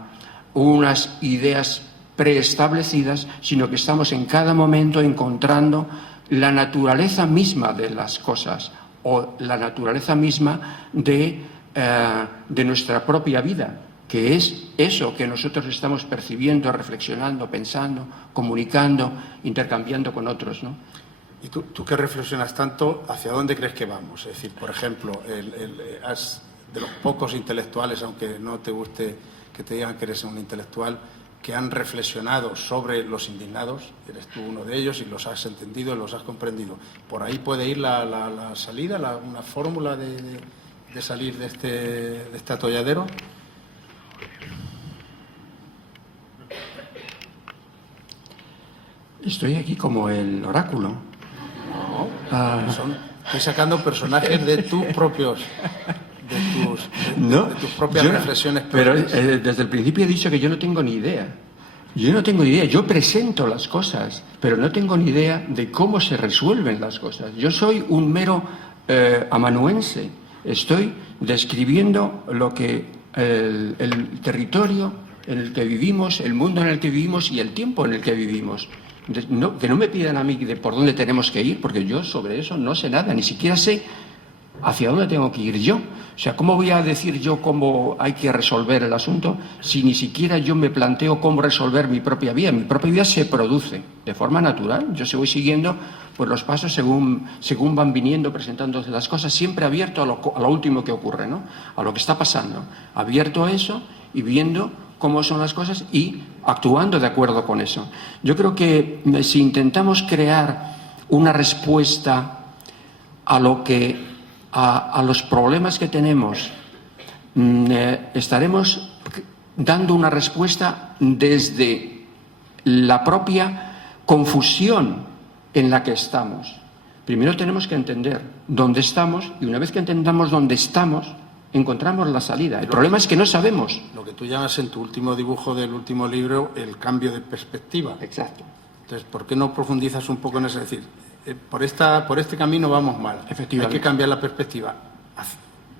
unas ideas preestablecidas, sino que estamos en cada momento encontrando la naturaleza misma de las cosas o la naturaleza misma de nuestra propia vida, que es eso que nosotros estamos percibiendo, reflexionando, pensando, comunicando, intercambiando con otros, ¿no? Y tú que reflexionas tanto, ¿hacia dónde crees que vamos? Es decir, por ejemplo, de los pocos intelectuales, aunque no te guste que te digan que eres un intelectual, que han reflexionado sobre los indignados, eres tú uno de ellos y los has entendido, los has comprendido. ¿Por ahí puede ir la salida, una fórmula de salir de este atolladero? Estoy aquí como el oráculo. Estoy sacando personajes de tus propias reflexiones. Pero desde el principio he dicho que yo no tengo ni idea. Yo no tengo idea. Yo presento las cosas, pero no tengo ni idea de cómo se resuelven las cosas. Yo soy un mero amanuense. Estoy describiendo lo que el territorio en el que vivimos, el mundo en el que vivimos y el tiempo en el que vivimos. Que no me pidan a mí de por dónde tenemos que ir, porque yo sobre eso no sé nada, ni siquiera sé hacia dónde tengo que ir yo. O sea, ¿cómo voy a decir yo cómo hay que resolver el asunto si ni siquiera yo me planteo cómo resolver mi propia vida? Mi propia vida se produce de forma natural. Yo voy siguiendo pues, los pasos según van viniendo, presentándose las cosas, siempre abierto a lo último que ocurre, ¿no? A lo que está pasando. Abierto a eso y viendo cómo son las cosas y actuando de acuerdo con eso. Yo creo que si intentamos crear una respuesta a los problemas que tenemos, estaremos dando una respuesta desde la propia confusión en la que estamos. Primero tenemos que entender dónde estamos y una vez que entendamos dónde estamos, encontramos la salida. El problema es que no sabemos. Lo que tú llamas en tu último dibujo del último libro el cambio de perspectiva. Exacto. Entonces, ¿por qué no profundizas un poco en eso? Es decir, por este camino vamos mal. Efectivamente. Hay que cambiar la perspectiva.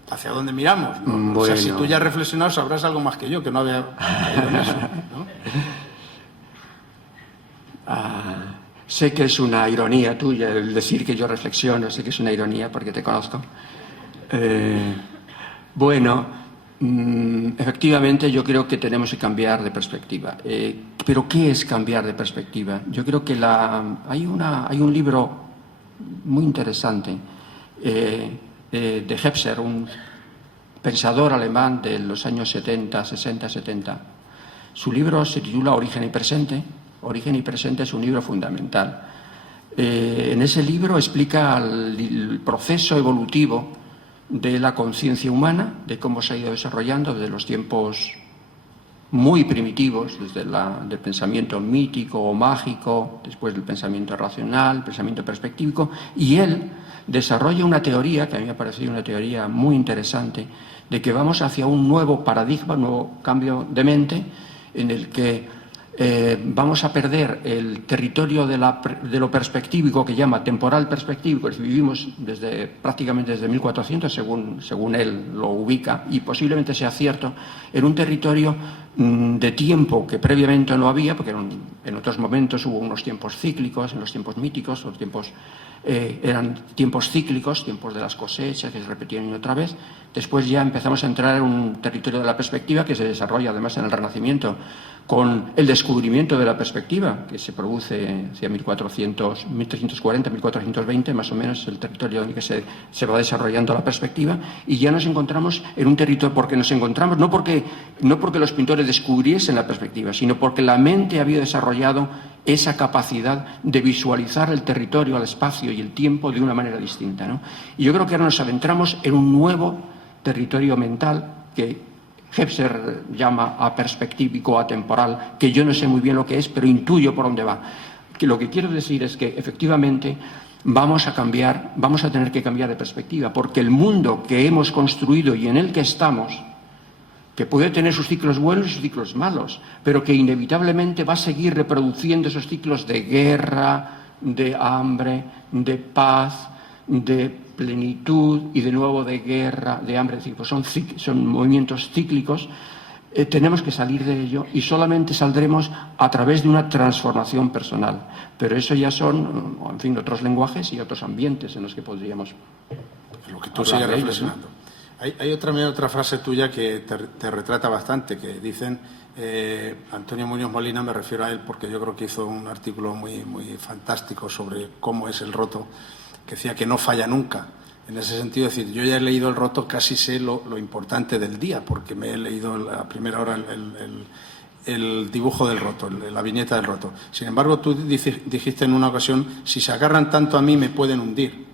¿Hacia dónde miramos? ¿No? Bueno. O sea, si tú ya has reflexionado, sabrás algo más que yo, que no había caído en eso, ¿no? Sé que es una ironía tuya el decir que yo reflexiono, sé que es una ironía porque te conozco. Bueno, efectivamente yo creo que tenemos que cambiar de perspectiva. ¿Pero qué es cambiar de perspectiva? Yo creo que hay un libro muy interesante de Hepser, un pensador alemán de los años 60, 70. Su libro se titula Origen y Presente. Origen y Presente es un libro fundamental. En ese libro explica el proceso evolutivo de la conciencia humana, de cómo se ha ido desarrollando desde los tiempos muy primitivos, desde del pensamiento mítico o mágico, después del pensamiento racional, pensamiento perspectivo, y él desarrolla una teoría, que a mí me ha parecido una teoría muy interesante, de que vamos hacia un nuevo paradigma, un nuevo cambio de mente, en el que vamos a perder el territorio de lo perspectívico, que llama temporal perspectívico, que vivimos prácticamente desde 1400, según él lo ubica, y posiblemente sea cierto, en un territorio de tiempo que previamente no había, porque en otros momentos hubo unos tiempos cíclicos, en los tiempos míticos, los tiempos eran tiempos cíclicos, tiempos de las cosechas que se repetían otra vez. Después ya empezamos a entrar en un territorio de la perspectiva que se desarrolla además en el Renacimiento, con el descubrimiento de la perspectiva, que se produce hacia 1340, 1420, más o menos, el territorio en el que se va desarrollando la perspectiva, y ya nos encontramos en un territorio, porque nos encontramos, no porque los pintores descubriesen la perspectiva, sino porque la mente había desarrollado esa capacidad de visualizar el territorio, el espacio y el tiempo de una manera distinta, ¿no? Y yo creo que ahora nos adentramos en un nuevo territorio mental que Hepser llama aperspectívico, atemporal, que yo no sé muy bien lo que es, pero intuyo por dónde va. Que lo que quiero decir es que efectivamente vamos a tener que cambiar de perspectiva, porque el mundo que hemos construido y en el que estamos, que puede tener sus ciclos buenos y sus ciclos malos, pero que inevitablemente va a seguir reproduciendo esos ciclos de guerra, de hambre, de paz, de plenitud y de nuevo de guerra, de hambre, son movimientos cíclicos. Tenemos que salir de ello y solamente saldremos a través de una transformación personal. Pero eso ya son, en fin, otros lenguajes y otros ambientes en los que podríamos lo que tú sigues reflexionando. Hay otra frase tuya que te retrata bastante, que dicen Antonio Muñoz Molina, me refiero a él porque yo creo que hizo un artículo muy, muy fantástico sobre cómo es el roto, que decía que no falla nunca. En ese sentido, es decir, yo ya he leído el roto, casi sé lo importante del día, porque me he leído a primera hora el dibujo del roto, la viñeta del roto. Sin embargo, tú dijiste en una ocasión, si se agarran tanto a mí me pueden hundir.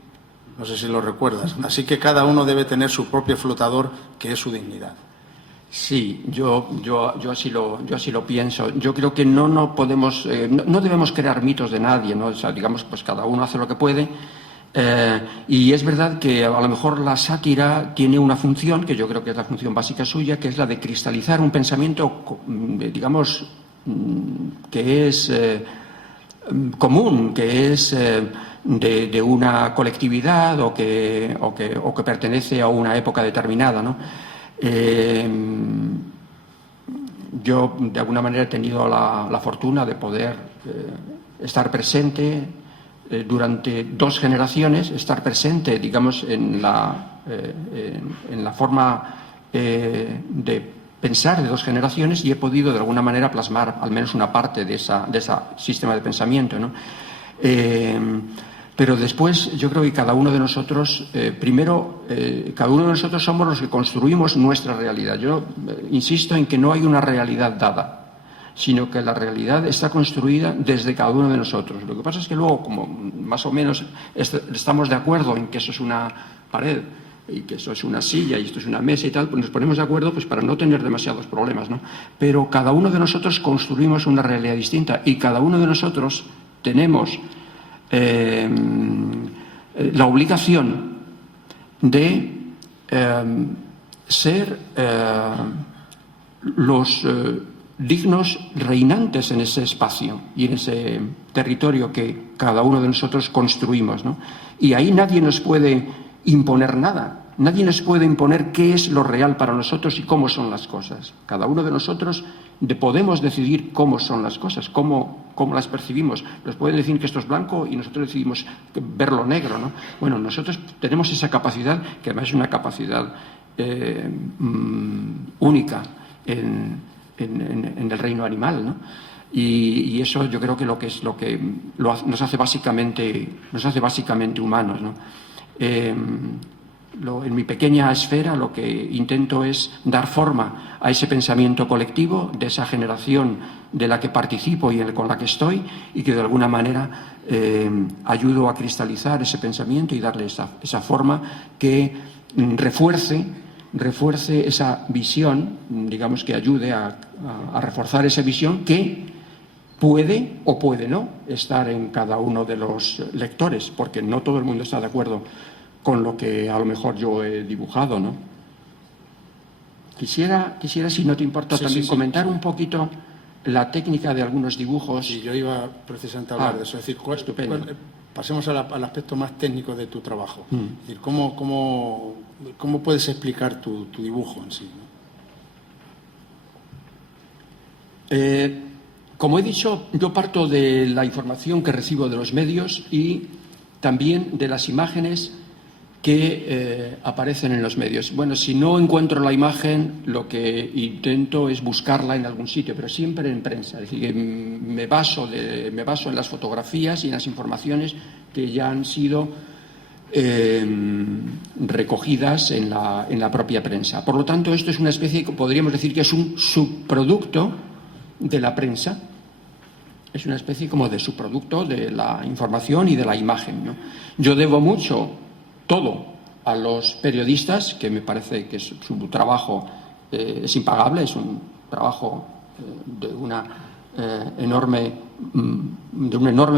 No sé si lo recuerdas. Así que cada uno debe tener su propio flotador, que es su dignidad. Sí, yo así lo pienso. Yo creo que no podemos, no debemos crear mitos de nadie, ¿no? O sea, digamos, pues cada uno hace lo que puede. Y es verdad que a lo mejor la sátira tiene una función, que yo creo que es la función básica suya, que es la de cristalizar un pensamiento, digamos, que es común, que es de una colectividad o que pertenece a una época determinada, ¿no? Yo, de alguna manera, he tenido la fortuna de poder estar presente durante 2 generaciones, estar presente, digamos, en la forma de pensar de 2 generaciones, y he podido, de alguna manera, plasmar al menos una parte de ese sistema de pensamiento, ¿no? Pero después yo creo que cada uno de nosotros, cada uno de nosotros somos los que construimos nuestra realidad. Yo insisto en que no hay una realidad dada, sino que la realidad está construida desde cada uno de nosotros. Lo que pasa es que luego, como más o menos estamos de acuerdo en que eso es una pared y que eso es una silla y esto es una mesa y tal, pues nos ponemos de acuerdo pues para no tener demasiados problemas, ¿no? Pero cada uno de nosotros construimos una realidad distinta y cada uno de nosotros tenemos la obligación de ser los dignos reinantes en ese espacio y en ese territorio que cada uno de nosotros construimos, ¿no? Y ahí nadie nos puede imponer nada. Nadie nos puede imponer qué es lo real para nosotros y cómo son las cosas. Cada uno de nosotros podemos decidir cómo son las cosas, cómo las percibimos. Nos pueden decir que esto es blanco y nosotros decidimos verlo negro, ¿no? Bueno, nosotros tenemos esa capacidad, que además es una capacidad única en el reino animal, ¿no? Y eso yo creo que nos hace básicamente humanos, ¿no? En mi pequeña esfera lo que intento es dar forma a ese pensamiento colectivo de esa generación de la que participo y con la que estoy, y que de alguna manera ayudo a cristalizar ese pensamiento y darle esa forma que refuerce esa visión, digamos, que ayude a reforzar esa visión que puede o puede no estar en cada uno de los lectores, porque no todo el mundo está de acuerdo con lo que a lo mejor yo he dibujado, ¿no? Quisiera, si no te importa, también comentar un poquito la técnica de algunos dibujos. Y yo iba precisamente a hablar de eso. Es decir, estupendo. Pasemos al aspecto más técnico de tu trabajo. Es decir, ¿cómo puedes explicar tu dibujo en sí, ¿no? Como he dicho, yo parto de la información que recibo de los medios y también de las imágenes que aparecen en los medios. Bueno, si no encuentro la imagen, lo que intento es buscarla en algún sitio, pero siempre en prensa. Es decir, que me baso en las fotografías y en las informaciones que ya han sido recogidas en la propia prensa. Por lo tanto, esto es una especie, podríamos decir que es un subproducto de la prensa. Es una especie como de subproducto de la información y de la imagen, ¿no? Yo debo mucho, todo, a los periodistas, que me parece que su trabajo es impagable, es un trabajo de un enorme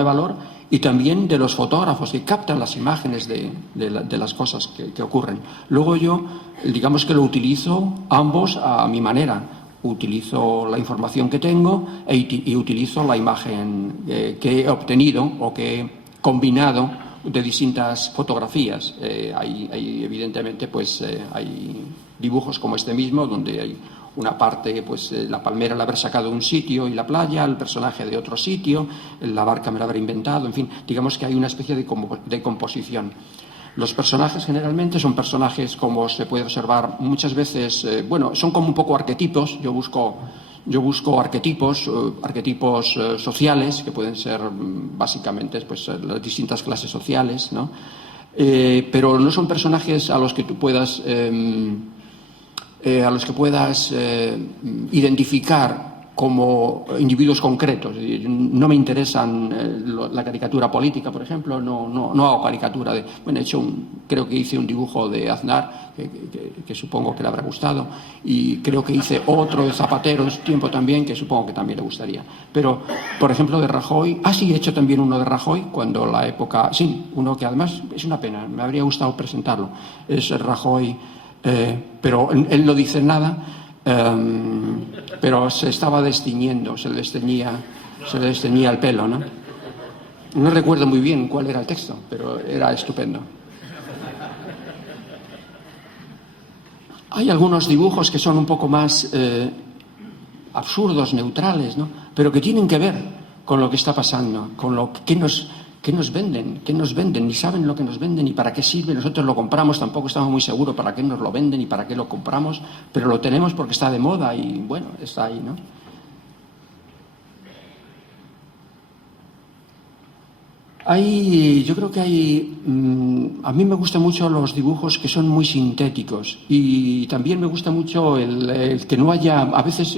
valor, y también de los fotógrafos que captan las imágenes de las cosas que ocurren. Luego yo, digamos que lo utilizo ambos a mi manera. Utilizo la información que tengo y utilizo la imagen que he obtenido o que he combinado de distintas fotografías. Hay evidentemente, pues hay dibujos como este mismo, donde hay una parte, pues la palmera la haber sacado de un sitio y la playa, el personaje de otro sitio, la barca me la haber inventado, en fin, digamos que hay una especie de composición. Los personajes generalmente son personajes, como se puede observar muchas veces, son como un poco arquetipos. Yo busco arquetipos sociales, que pueden ser básicamente pues, las distintas clases sociales, ¿no? Pero no son personajes a los que tú puedas identificar como individuos concretos. No me interesan la caricatura política, por ejemplo, no hago caricatura de... Bueno, creo que hice un dibujo de Aznar, que supongo que le habrá gustado, y creo que hice otro de Zapatero en su tiempo también, que supongo que también le gustaría. Pero, por ejemplo, de Rajoy... sí, he hecho también uno de Rajoy, cuando la época... Sí, uno que además es una pena, me habría gustado presentarlo. Es Rajoy, pero él no dice nada... pero se estaba desteñiendo, se le desteñía el pelo, ¿no? No recuerdo muy bien cuál era el texto, pero era estupendo. Hay algunos dibujos que son un poco más absurdos, neutrales, ¿no? Pero que tienen que ver con lo que está pasando, con lo que nos venden, ni saben lo que nos venden ni para qué sirve. Nosotros lo compramos, tampoco estamos muy seguros para qué nos lo venden y para qué lo compramos, pero lo tenemos porque está de moda y bueno, está ahí, ¿no? Yo creo que a mí me gustan mucho los dibujos que son muy sintéticos, y también me gusta mucho el que no haya, a veces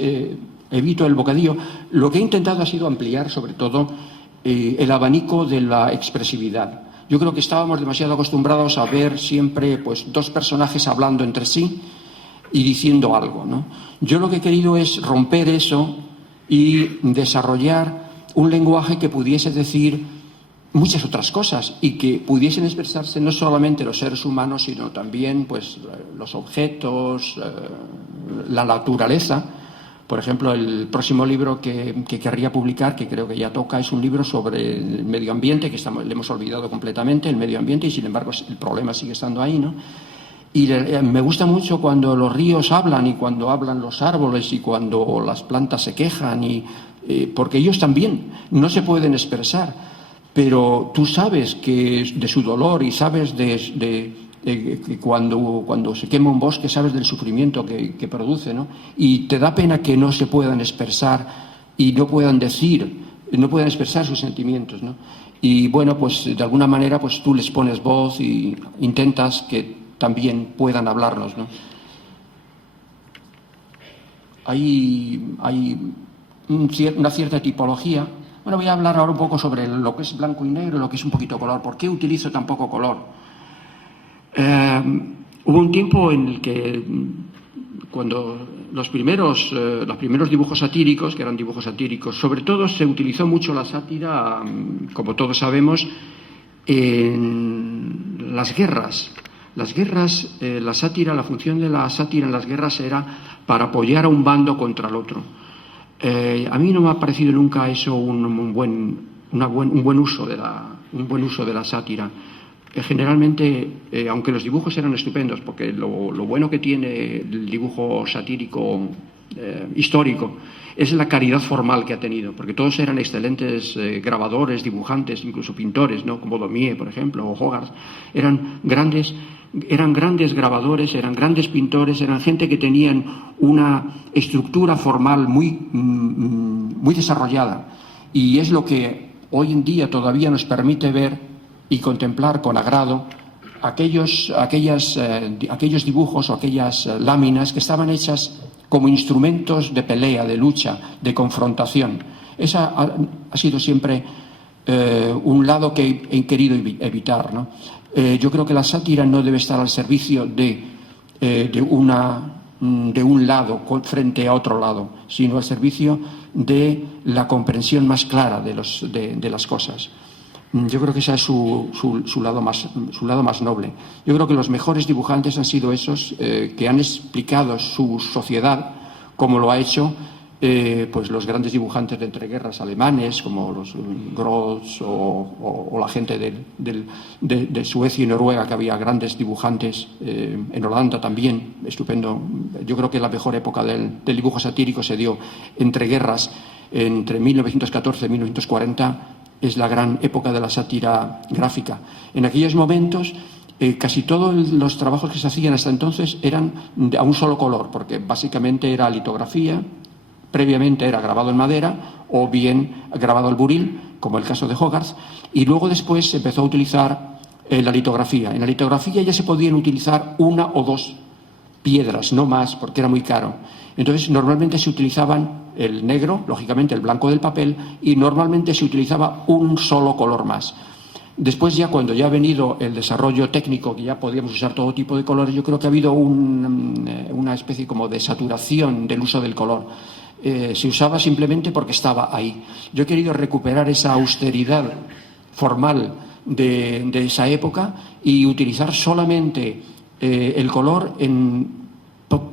evito el bocadillo. Lo que he intentado ha sido ampliar sobre todo el abanico de la expresividad. Yo creo que estábamos demasiado acostumbrados a ver siempre pues, dos personajes hablando entre sí y diciendo algo, ¿no? Yo lo que he querido es romper eso y desarrollar un lenguaje que pudiese decir muchas otras cosas y que pudiesen expresarse no solamente los seres humanos, sino también pues, los objetos, la naturaleza. Por ejemplo, el próximo libro que querría publicar, que creo que ya toca, es un libro sobre el medio ambiente, que le hemos olvidado completamente, el medio ambiente, y sin embargo el problema sigue estando ahí, ¿no? Y me gusta mucho cuando los ríos hablan y cuando hablan los árboles y cuando las plantas se quejan, porque ellos también no se pueden expresar, pero tú sabes que de su dolor y sabes que cuando se quema un bosque sabes del sufrimiento que produce, ¿no? Y te da pena que no se puedan expresar y no puedan expresar sus sentimientos, ¿no? Y bueno, pues de alguna manera pues tú les pones voz y intentas que también puedan hablarnos, ¿no? Hay una cierta tipología. Bueno, voy a hablar ahora un poco sobre lo que es blanco y negro y lo que es un poquito color. ¿Por qué utilizo tan poco color? Hubo un tiempo en el que, cuando los primeros dibujos satíricos, que eran dibujos satíricos, sobre todo se utilizó mucho la sátira, como todos sabemos, en las guerras. Las guerras, la función de la sátira en las guerras era para apoyar a un bando contra el otro. A mí no me ha parecido nunca eso un buen uso de la sátira. Generalmente, aunque los dibujos eran estupendos, porque lo bueno que tiene el dibujo satírico histórico es la calidad formal que ha tenido, porque todos eran excelentes grabadores, dibujantes, incluso pintores, ¿no? Como Daumier, por ejemplo, o Hogarth. Eran grandes grabadores, eran grandes pintores, eran gente que tenían una estructura formal muy desarrollada, y es lo que hoy en día todavía nos permite ver y contemplar con agrado aquellos dibujos o aquellas láminas que estaban hechas como instrumentos de pelea, de lucha, de confrontación. Esa ha sido siempre un lado que he querido evitar, ¿no? Yo creo que la sátira no debe estar al servicio de un lado frente a otro lado, sino al servicio de la comprensión más clara de las cosas. Yo creo que ese es su lado más noble. Yo creo que los mejores dibujantes han sido esos que han explicado su sociedad como lo ha hecho pues los grandes dibujantes de entreguerras alemanes, como los Gross o la gente de Suecia y Noruega, que había grandes dibujantes, en Holanda también, estupendo. Yo creo que la mejor época del dibujo satírico se dio entre guerras, entre 1914 y 1940, es la gran época de la sátira gráfica. En aquellos momentos casi todos los trabajos que se hacían hasta entonces eran a un solo color, porque básicamente era litografía, previamente era grabado en madera o bien grabado al buril, como el caso de Hogarth, y luego después se empezó a utilizar la litografía. En la litografía ya se podían utilizar una o dos piedras, no más, porque era muy caro. Entonces normalmente se utilizaban el negro, lógicamente el blanco del papel, y normalmente se utilizaba un solo color más. Después, ya cuando ya ha venido el desarrollo técnico, que ya podíamos usar todo tipo de colores, yo creo que ha habido una especie como de saturación del uso del color. Se usaba simplemente porque estaba ahí. Yo he querido recuperar esa austeridad formal de esa época y utilizar solamente el color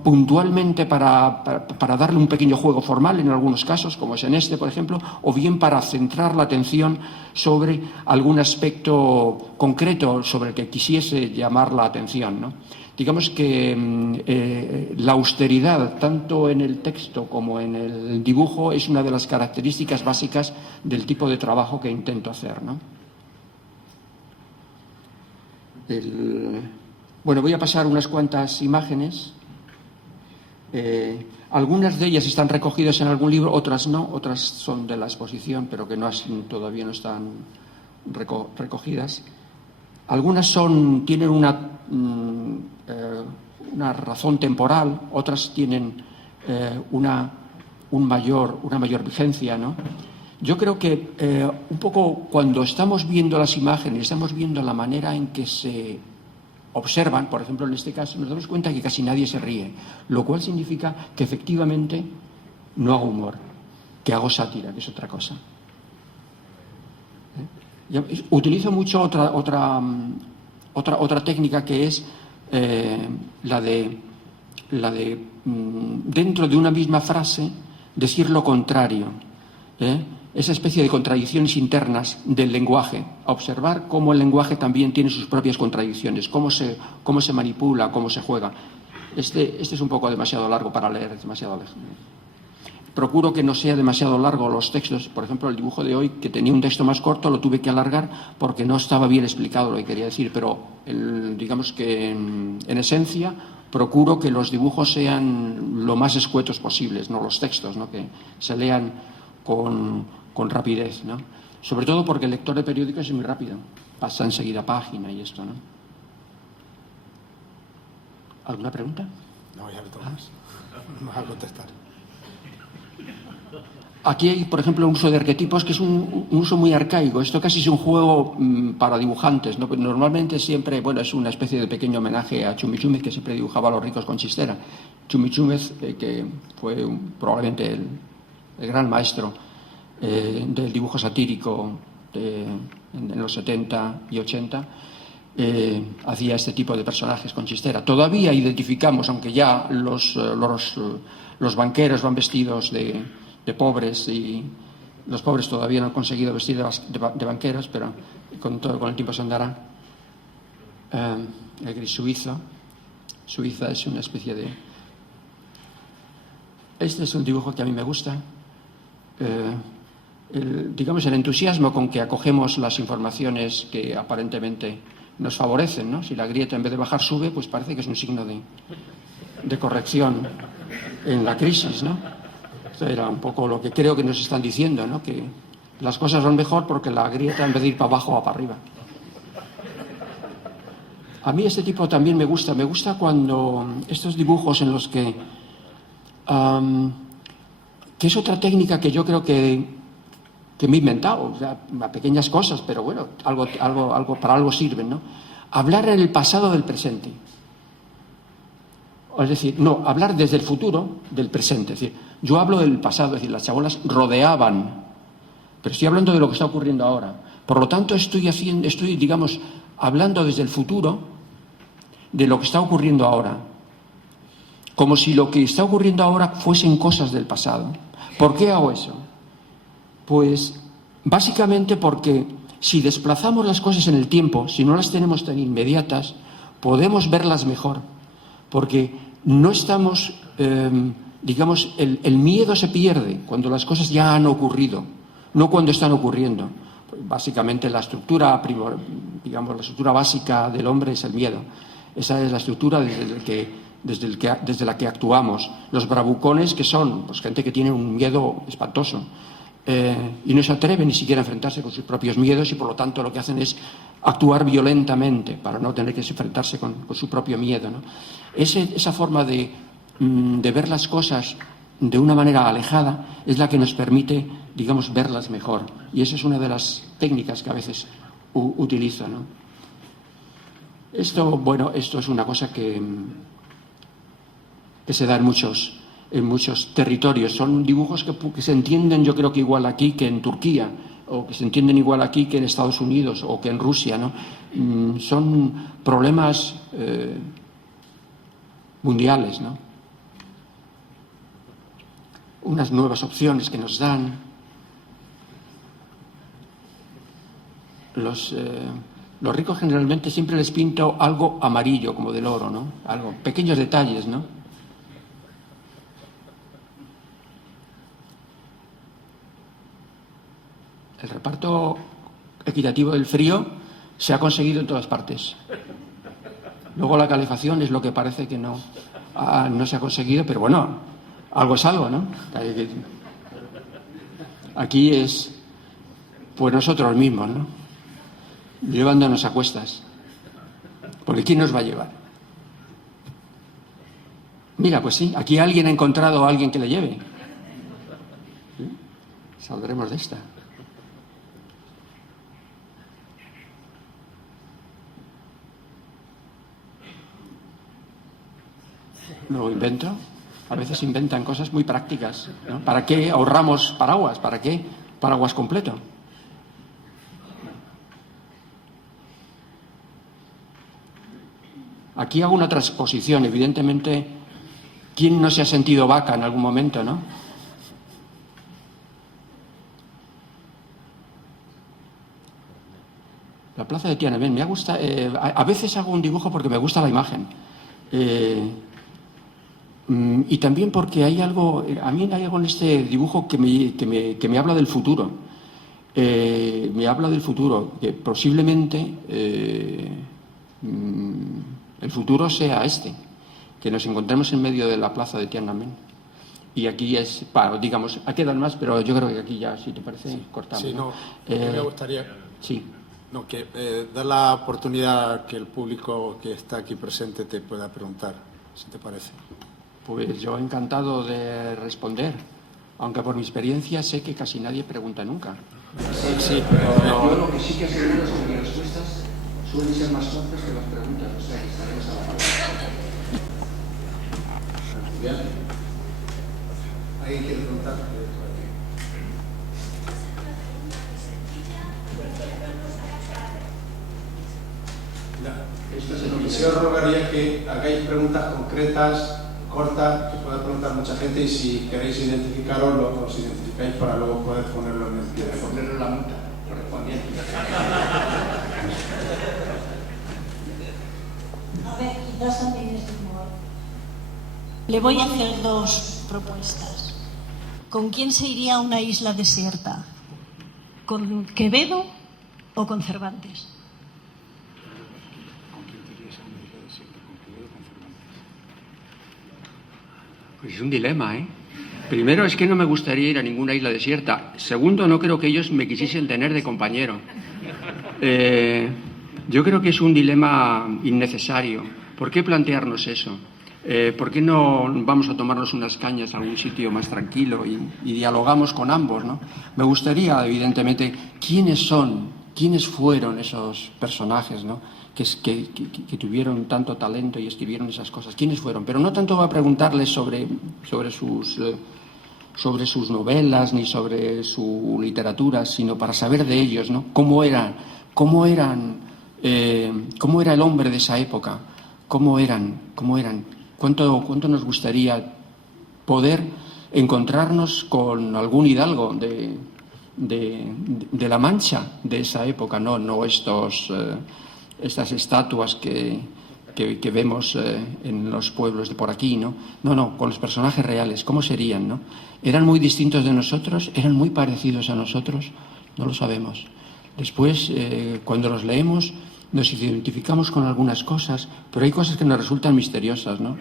puntualmente para darle un pequeño juego formal en algunos casos, como es en este, por ejemplo, o bien para centrar la atención sobre algún aspecto concreto sobre el que quisiese llamar la atención, ¿no? Digamos que la austeridad, tanto en el texto como en el dibujo, es una de las características básicas del tipo de trabajo que intento hacer, ¿no? Bueno, voy a pasar unas cuantas imágenes. Algunas de ellas están recogidas en algún libro, otras no, otras son de la exposición, pero que todavía no están recogidas. Algunas tienen una razón temporal, otras tienen una mayor vigencia, ¿no? Yo creo que un poco cuando estamos viendo las imágenes, estamos viendo la manera en que se observan, por ejemplo, en este caso, nos damos cuenta que casi nadie se ríe, lo cual significa que efectivamente no hago humor, que hago sátira, que es otra cosa. Utilizo mucho otra técnica, que es la de dentro de una misma frase decir lo contrario, esa especie de contradicciones internas del lenguaje, a observar cómo el lenguaje también tiene sus propias contradicciones, cómo se manipula, cómo se juega. Este es un poco demasiado largo para leer, es demasiado lejos. Procuro que no sea demasiado largo los textos. Por ejemplo, el dibujo de hoy, que tenía un texto más corto, lo tuve que alargar porque no estaba bien explicado lo que quería decir, pero digamos que en esencia procuro que los dibujos sean lo más escuetos posibles, no los textos, ¿no? Que se lean con rapidez, ¿no? Sobre todo porque el lector de periódicos es muy rápido, pasa enseguida página y esto, ¿no? ¿Alguna pregunta? No, ya le tomas. No vas a contestar. Aquí hay, por ejemplo, un uso de arquetipos que es un uso muy arcaico. Esto casi es un juego para dibujantes, ¿no? Normalmente siempre, bueno, es una especie de pequeño homenaje a Chumichúmez, que siempre dibujaba a los ricos con chistera. Chumichúmez, que fue probablemente el gran maestro del dibujo satírico en los 70 y 80, hacía este tipo de personajes con chistera. Todavía identificamos, aunque ya los banqueros van vestidos de de pobres, y los pobres todavía no han conseguido vestir de banqueros, pero con el tiempo se andará. El gris suizo. Suiza es una especie de... Este es un dibujo que a mí me gusta. Digamos, el entusiasmo con que acogemos las informaciones que aparentemente nos favorecen, ¿no? Si la grieta en vez de bajar sube, pues parece que es un signo de corrección en la crisis, ¿no? Esto era un poco lo que creo que nos están diciendo, ¿no? Que las cosas van mejor porque la grieta en vez de ir para abajo va para arriba. A mí este tipo también me gusta cuando estos dibujos en los que es otra técnica que yo creo que me he inventado, o sea, pequeñas cosas, pero bueno, para algo sirven, ¿no? Hablar en el pasado del presente. Es decir, no, hablar desde el futuro del presente. Es decir, yo hablo del pasado, es decir, las chabolas rodeaban, pero estoy hablando de lo que está ocurriendo ahora. Por lo tanto, estoy, digamos, hablando desde el futuro de lo que está ocurriendo ahora, como si lo que está ocurriendo ahora fuesen cosas del pasado. ¿Por qué hago eso? Pues básicamente porque si desplazamos las cosas en el tiempo, si no las tenemos tan inmediatas, podemos verlas mejor, porque no estamos, digamos, el miedo se pierde cuando las cosas ya han ocurrido, no cuando están ocurriendo. Básicamente la estructura, digamos, la estructura básica del hombre es el miedo. Esa es la estructura desde la que actuamos. Los bravucones, que son pues, gente que tiene un miedo espantoso y no se atreven ni siquiera a enfrentarse con sus propios miedos, y por lo tanto lo que hacen es actuar violentamente para no tener que enfrentarse con su propio miedo, ¿no? Esa forma de ver las cosas de una manera alejada es la que nos permite, digamos, verlas mejor. Y esa es una de las técnicas que a veces utilizo, ¿no? Esto es una cosa que se da en muchos territorios. Son dibujos que se entienden, yo creo que igual aquí que en Turquía, o que se entienden igual aquí que en Estados Unidos o que en Rusia, ¿no? Son problemas mundiales, ¿no? Unas nuevas opciones que nos dan. Los ricos generalmente siempre les pinto algo amarillo, como del oro, ¿no? Pequeños detalles, ¿no? El reparto equitativo del frío se ha conseguido en todas partes. Luego la calefacción es lo que parece que no se ha conseguido, pero bueno, algo es algo, ¿no? Aquí es, pues nosotros mismos, ¿no? Llevándonos a cuestas. Porque ¿quién nos va a llevar? Mira, pues sí, aquí alguien ha encontrado a alguien que le lleve. ¿Sí? Saldremos de esta. Lo invento. A veces inventan cosas muy prácticas, ¿no? ¿Para qué ahorramos paraguas? ¿Para qué paraguas completo? Aquí hago una transposición, evidentemente. ¿Quién no se ha sentido vaca en algún momento, no? La plaza de Tiananmen, me gusta. A veces hago un dibujo porque me gusta la imagen. Y también porque hay algo, a mí hay algo en este dibujo que me habla del futuro. Me habla del futuro, que posiblemente el futuro sea que nos encontremos en medio de la plaza de Tiananmen. Y aquí digamos, quedan más, pero yo creo que aquí ya, si te parece, sí, cortamos. Sí, no, me gustaría... Sí. No, dar la oportunidad que el público que está aquí presente te pueda preguntar, si te parece. Pues yo encantado de responder, aunque por mi experiencia sé que casi nadie pregunta nunca. Sí, Yo lo que sí que aseguro es que las respuestas suelen ser más cortas que las preguntas, o sea que estaremos a la par. ¿Alguien quiere preguntar? Yo os rogaría que hagáis preguntas concretas, corta, que pueda preguntar mucha gente, y si queréis identificaros, os identificáis para luego poder ponerlo en el pie de foto. Ponerle la multa correspondiente. A ver, quizás también es humor. Le voy a hacer dos propuestas. ¿Con quién se iría a una isla desierta? ¿Con Quevedo o con Cervantes? Pues es un dilema, ¿eh? Primero, es que no me gustaría ir a ninguna isla desierta. Segundo, no creo que ellos me quisiesen tener de compañero. Yo creo que es un dilema innecesario. ¿Por qué plantearnos eso? ¿Por qué no vamos a tomarnos unas cañas a algún sitio más tranquilo y dialogamos con ambos, ¿no? Me gustaría, evidentemente, quiénes fueron esos personajes, ¿no? que tuvieron tanto talento y escribieron esas cosas. ¿Quiénes fueron? Pero no tanto a preguntarles sobre sus novelas ni sobre su literatura, sino para saber de ellos, ¿no? ¿Cómo era el hombre de esa época? ¿Cómo eran? ¿Cuánto nos gustaría poder encontrarnos con algún hidalgo de la Mancha de esa época? No estas estatuas que vemos en los pueblos de por aquí, ¿no? No, con los personajes reales, ¿cómo serían, no? ¿Eran muy distintos de nosotros? ¿Eran muy parecidos a nosotros? No lo sabemos. Después, cuando los leemos, nos identificamos con algunas cosas, pero hay cosas que nos resultan misteriosas, ¿no?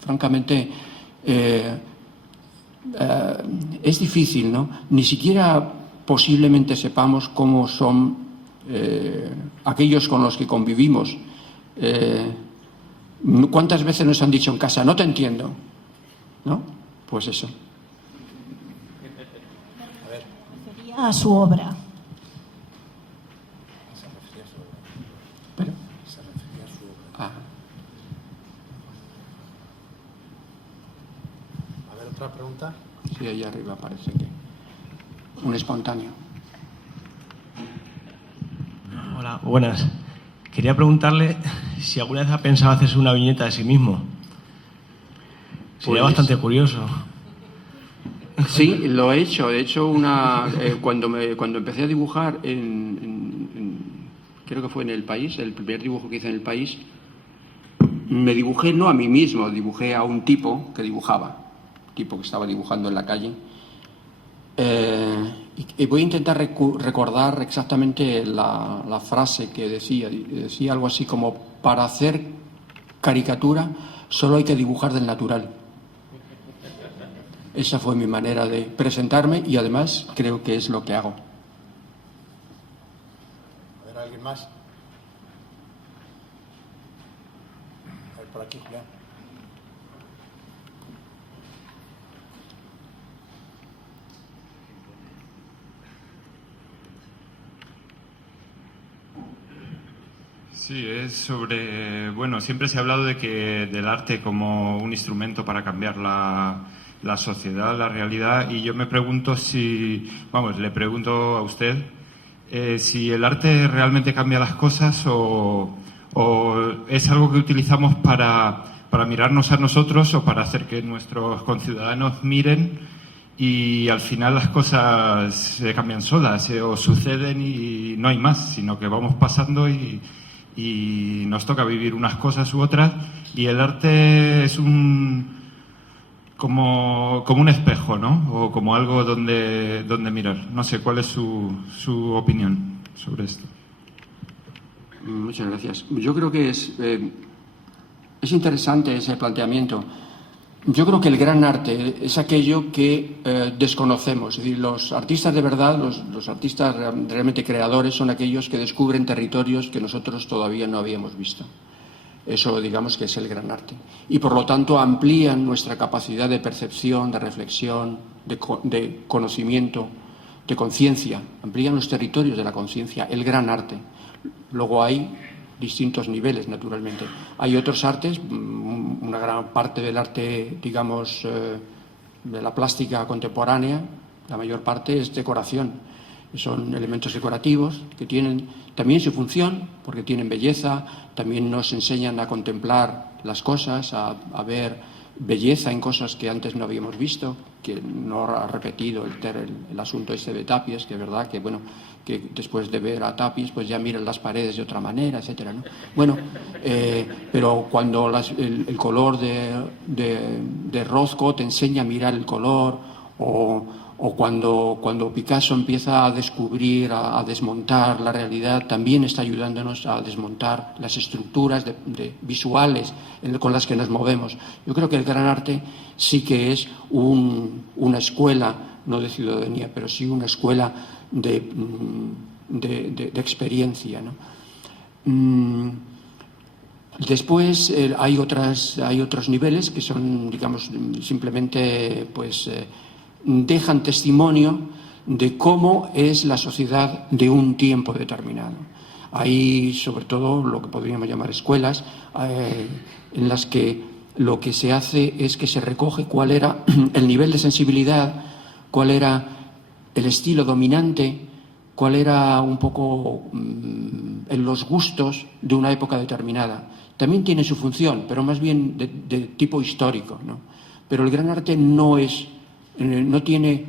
Francamente, es difícil, ¿no? Ni siquiera posiblemente sepamos cómo son aquellos con los que convivimos. ¿Cuántas veces nos han dicho en casa, no te entiendo? ¿No? Pues eso. Sería a su obra. ¿Pero? A ver, otra pregunta. Sí, ahí arriba parece que un espontáneo. Hola, buenas. Quería preguntarle si alguna vez ha pensado hacerse una viñeta de sí mismo. Sería Pues, bastante curioso. Sí, lo he hecho. De hecho, cuando empecé a dibujar creo que fue en El País, el primer dibujo que hice en El País, me dibujé no a mí mismo, dibujé a un tipo que dibujaba, tipo que estaba dibujando en la calle. Y voy a intentar recordar exactamente la frase que decía algo así como: para hacer caricatura solo hay que dibujar del natural. Esa fue mi manera de presentarme y además creo que es lo que hago. A ver, ¿alguien más? A ver, por aquí, Julián. Sí, es sobre, bueno, siempre se ha hablado del arte como un instrumento para cambiar la sociedad, la realidad, y yo me pregunto le pregunto a usted si el arte realmente cambia las cosas o es algo que utilizamos para mirarnos a nosotros o para hacer que nuestros conciudadanos miren y al final las cosas se cambian solas o suceden y no hay más, sino que vamos pasando y nos toca vivir unas cosas u otras, y el arte es como un espejo, ¿no? O como algo donde mirar. No sé, ¿cuál es su opinión sobre esto? Muchas gracias. Yo creo que es interesante ese planteamiento. Yo creo que el gran arte es aquello que desconocemos. Es decir, los artistas de verdad, los artistas realmente creadores, son aquellos que descubren territorios que nosotros todavía no habíamos visto. Eso, digamos, que es el gran arte. Y, por lo tanto, amplían nuestra capacidad de percepción, de reflexión, de conocimiento, de conciencia. Amplían los territorios de la conciencia, el gran arte. Luego hay distintos niveles, naturalmente. Hay otros artes, una gran parte del arte, digamos, de la plástica contemporánea, la mayor parte es decoración. Son elementos decorativos que tienen también su función, porque tienen belleza, también nos enseñan a contemplar las cosas, a ver belleza en cosas que antes no habíamos visto, que no ha repetido el asunto este de Tapies, que es verdad que, bueno, que después de ver a Tapies, pues ya miran las paredes de otra manera, etcétera, ¿no? Bueno, pero cuando el color de Rothko te enseña a mirar el color, o cuando Picasso empieza a descubrir, a desmontar la realidad, también está ayudándonos a desmontar las estructuras visuales con las que nos movemos. Yo creo que el gran arte sí que es una escuela, no de ciudadanía, pero sí una escuela de experiencia, ¿no? Después hay otros niveles que son, digamos, simplemente pues dejan testimonio de cómo es la sociedad de un tiempo determinado. Hay sobre todo lo que podríamos llamar escuelas en las que lo que se hace es que se recoge cuál era el nivel de sensibilidad, cuál era el estilo dominante, cuál era un poco en los gustos de una época determinada. También tiene su función, pero más bien de tipo histórico, ¿no? Pero el gran arte no tiene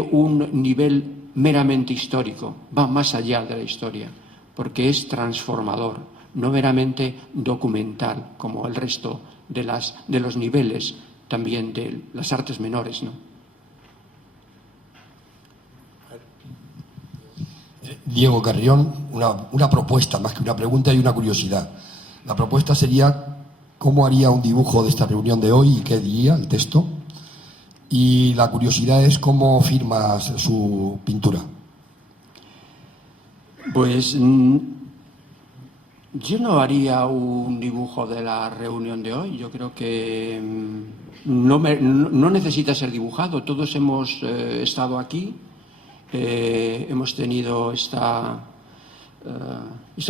un nivel meramente histórico, va más allá de la historia, porque es transformador, no meramente documental, como el resto de los niveles también de las artes menores, ¿no? Diego Carrión, una propuesta, más que una pregunta y una curiosidad. La propuesta sería cómo haría un dibujo de esta reunión de hoy y qué diría el texto. Y la curiosidad es cómo firmas su pintura. Pues yo no haría un dibujo de la reunión de hoy. Yo creo que no necesita ser dibujado. Todos hemos estado aquí, hemos tenido este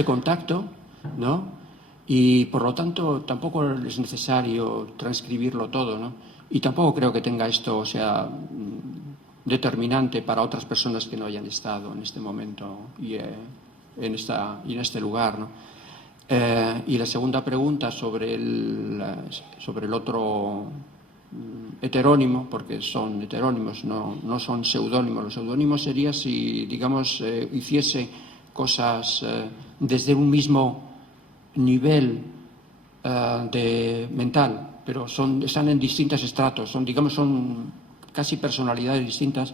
contacto, ¿no? Y por lo tanto tampoco es necesario transcribirlo todo, ¿no? Y tampoco creo que tenga esto, o sea, determinante para otras personas que no hayan estado en este momento y en este lugar, ¿no? Y la segunda pregunta sobre el otro heterónimo, porque son heterónimos, no son seudónimos. Los seudónimos sería si, digamos, hiciese cosas desde un mismo nivel mental, pero están en distintos estratos, son casi personalidades distintas.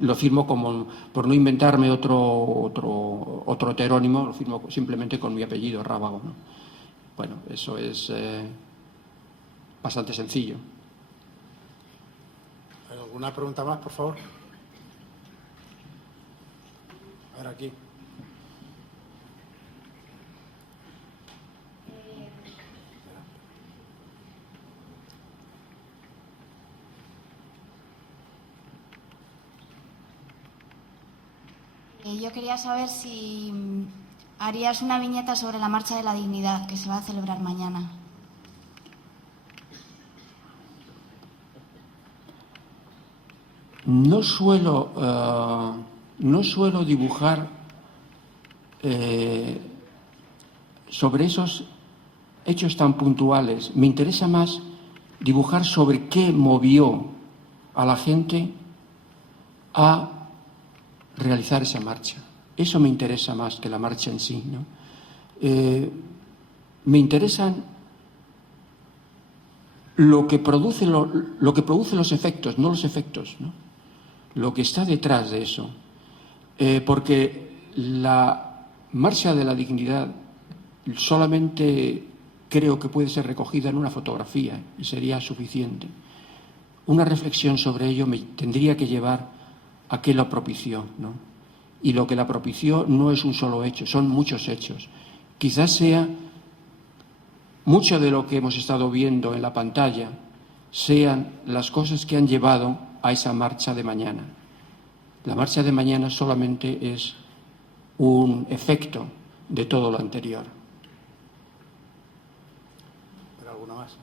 Lo firmo como, por no inventarme otro heterónimo, lo firmo simplemente con mi apellido, Rábago, ¿no? Bueno, eso es bastante sencillo. ¿Alguna pregunta más, por favor? A ver, aquí. Yo quería saber si harías una viñeta sobre la Marcha de la Dignidad, que se va a celebrar mañana. No suelo dibujar sobre esos hechos tan puntuales. Me interesa más dibujar sobre qué movió a la gente a realizar esa marcha. Eso me interesa más que la marcha en sí, ¿no? Me interesan lo que produce los efectos, no los efectos, ¿no? Lo que está detrás de eso. Porque la marcha de la dignidad solamente creo que puede ser recogida en una fotografía y sería suficiente. Una reflexión sobre ello me tendría que llevar a qué lo propició, ¿no? Y lo que la propició no es un solo hecho, son muchos hechos. Quizás sea mucho de lo que hemos estado viendo en la pantalla, sean las cosas que han llevado a esa marcha de mañana. La marcha de mañana solamente es un efecto de todo lo anterior. ¿Pero alguna más?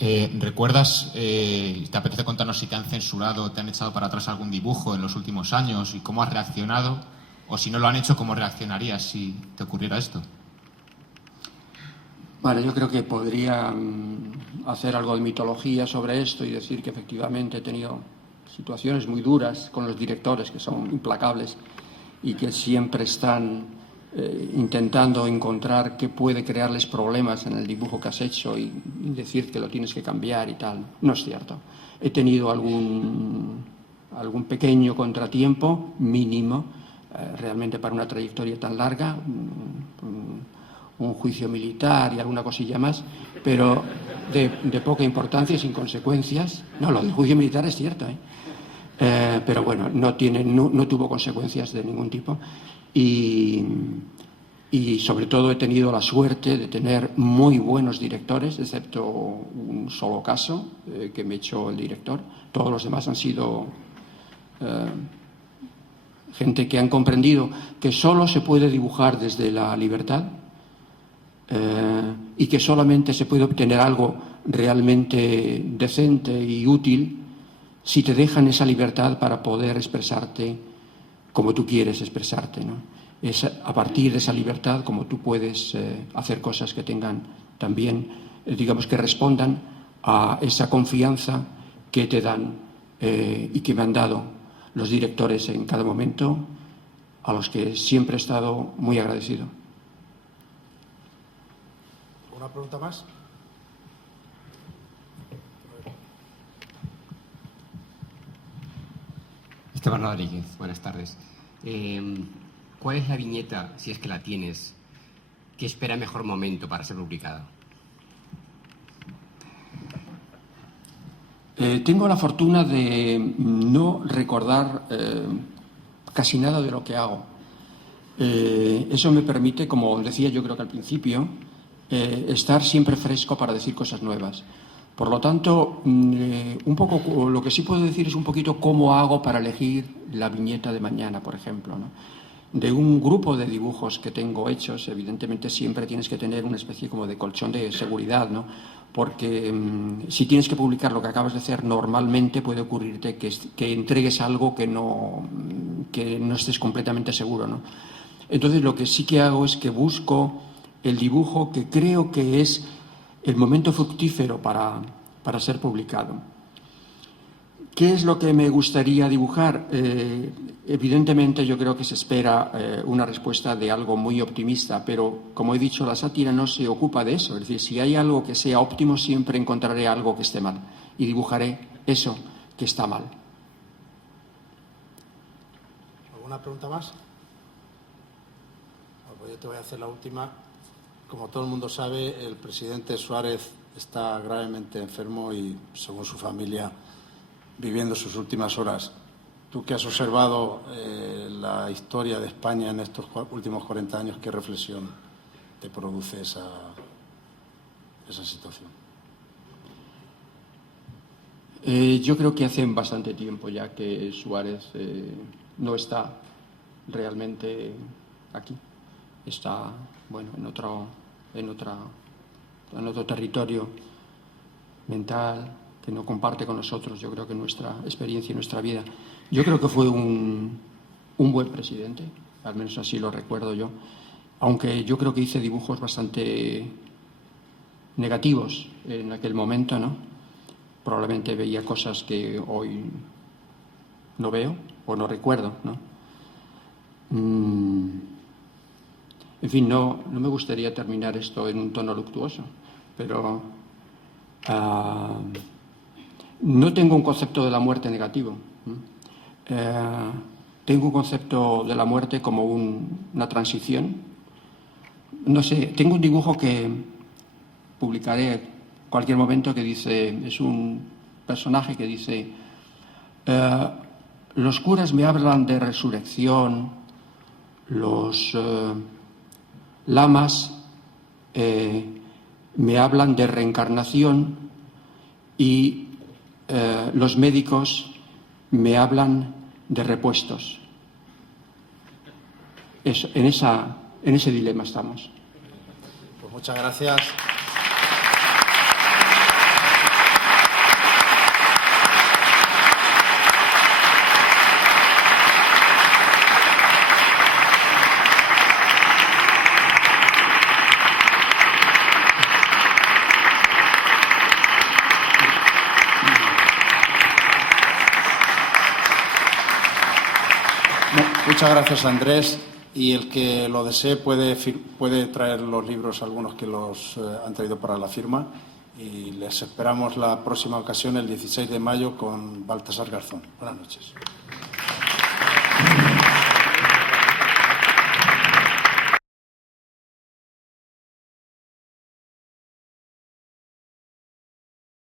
¿Recuerdas, te apetece contarnos si te han censurado, te han echado para atrás algún dibujo en los últimos años y cómo has reaccionado? O si no lo han hecho, ¿cómo reaccionarías si te ocurriera esto? Vale, yo creo que podría hacer algo de mitología sobre esto y decir que efectivamente he tenido situaciones muy duras con los directores, que son implacables y que siempre están intentando encontrar qué puede crearles problemas en el dibujo que has hecho y decir que lo tienes que cambiar y tal. No es cierto. He tenido algún pequeño contratiempo mínimo, realmente para una trayectoria tan larga, un juicio militar y alguna cosilla más, pero de poca importancia y sin consecuencias. No, lo del juicio militar es cierto, pero bueno, no tuvo consecuencias de ningún tipo. Y sobre todo he tenido la suerte de tener muy buenos directores, excepto un solo caso que me echó el director. Todos los demás han sido gente que han comprendido que solo se puede dibujar desde la libertad y que solamente se puede obtener algo realmente decente y útil si te dejan esa libertad para poder expresarte como tú quieres expresarte, ¿no? Es a partir de esa libertad como tú puedes hacer cosas que tengan también, digamos, que respondan a esa confianza que te dan y que me han dado los directores en cada momento, a los que siempre he estado muy agradecido. ¿Una pregunta más? Esteban Rodríguez, buenas tardes. ¿Cuál es la viñeta, si es que la tienes, que espera mejor momento para ser publicada? Tengo la fortuna de no recordar casi nada de lo que hago. Eso me permite, como decía yo creo que al principio, estar siempre fresco para decir cosas nuevas. Por lo tanto, un poco lo que sí puedo decir es un poquito cómo hago para elegir la viñeta de mañana, por ejemplo, ¿no? De un grupo de dibujos que tengo hechos, evidentemente siempre tienes que tener una especie como de colchón de seguridad, ¿no? Porque si tienes que publicar lo que acabas de hacer, normalmente puede ocurrirte que entregues algo que no estés completamente seguro, ¿no? Entonces, lo que sí que hago es que busco el dibujo que creo que es el momento fructífero para ser publicado. ¿Qué es lo que me gustaría dibujar? Evidentemente yo creo que se espera una respuesta de algo muy optimista, pero como he dicho, la sátira no se ocupa de eso. Es decir, si hay algo que sea óptimo, siempre encontraré algo que esté mal y dibujaré eso que está mal. ¿Alguna pregunta más? Pues yo te voy a hacer la última. Como todo el mundo sabe, el presidente Suárez está gravemente enfermo y, según su familia, viviendo sus últimas horas. Tú que has observado la historia de España en estos últimos 40 años, ¿qué reflexión te produce esa situación? Yo creo que hace bastante tiempo ya que Suárez no está realmente aquí. Está, bueno, en otro territorio mental que no comparte con nosotros, yo creo que nuestra experiencia y nuestra vida. Yo creo que fue un buen presidente, al menos así lo recuerdo yo, aunque yo creo que hice dibujos bastante negativos en aquel momento, ¿no? Probablemente veía cosas que hoy no veo o no recuerdo, ¿no? En fin, no me gustaría terminar esto en un tono luctuoso, pero no tengo un concepto de la muerte negativo. Tengo un concepto de la muerte como una transición. No sé, tengo un dibujo que publicaré en cualquier momento que dice, es un personaje que dice, los curas me hablan de resurrección, los lamas me hablan de reencarnación y los médicos me hablan de repuestos. En ese dilema estamos. Pues muchas gracias. Muchas gracias, Andrés. Y el que lo desee puede traer los libros, algunos que los han traído para la firma. Y les esperamos la próxima ocasión, el 16 de mayo, con Baltasar Garzón. Buenas noches.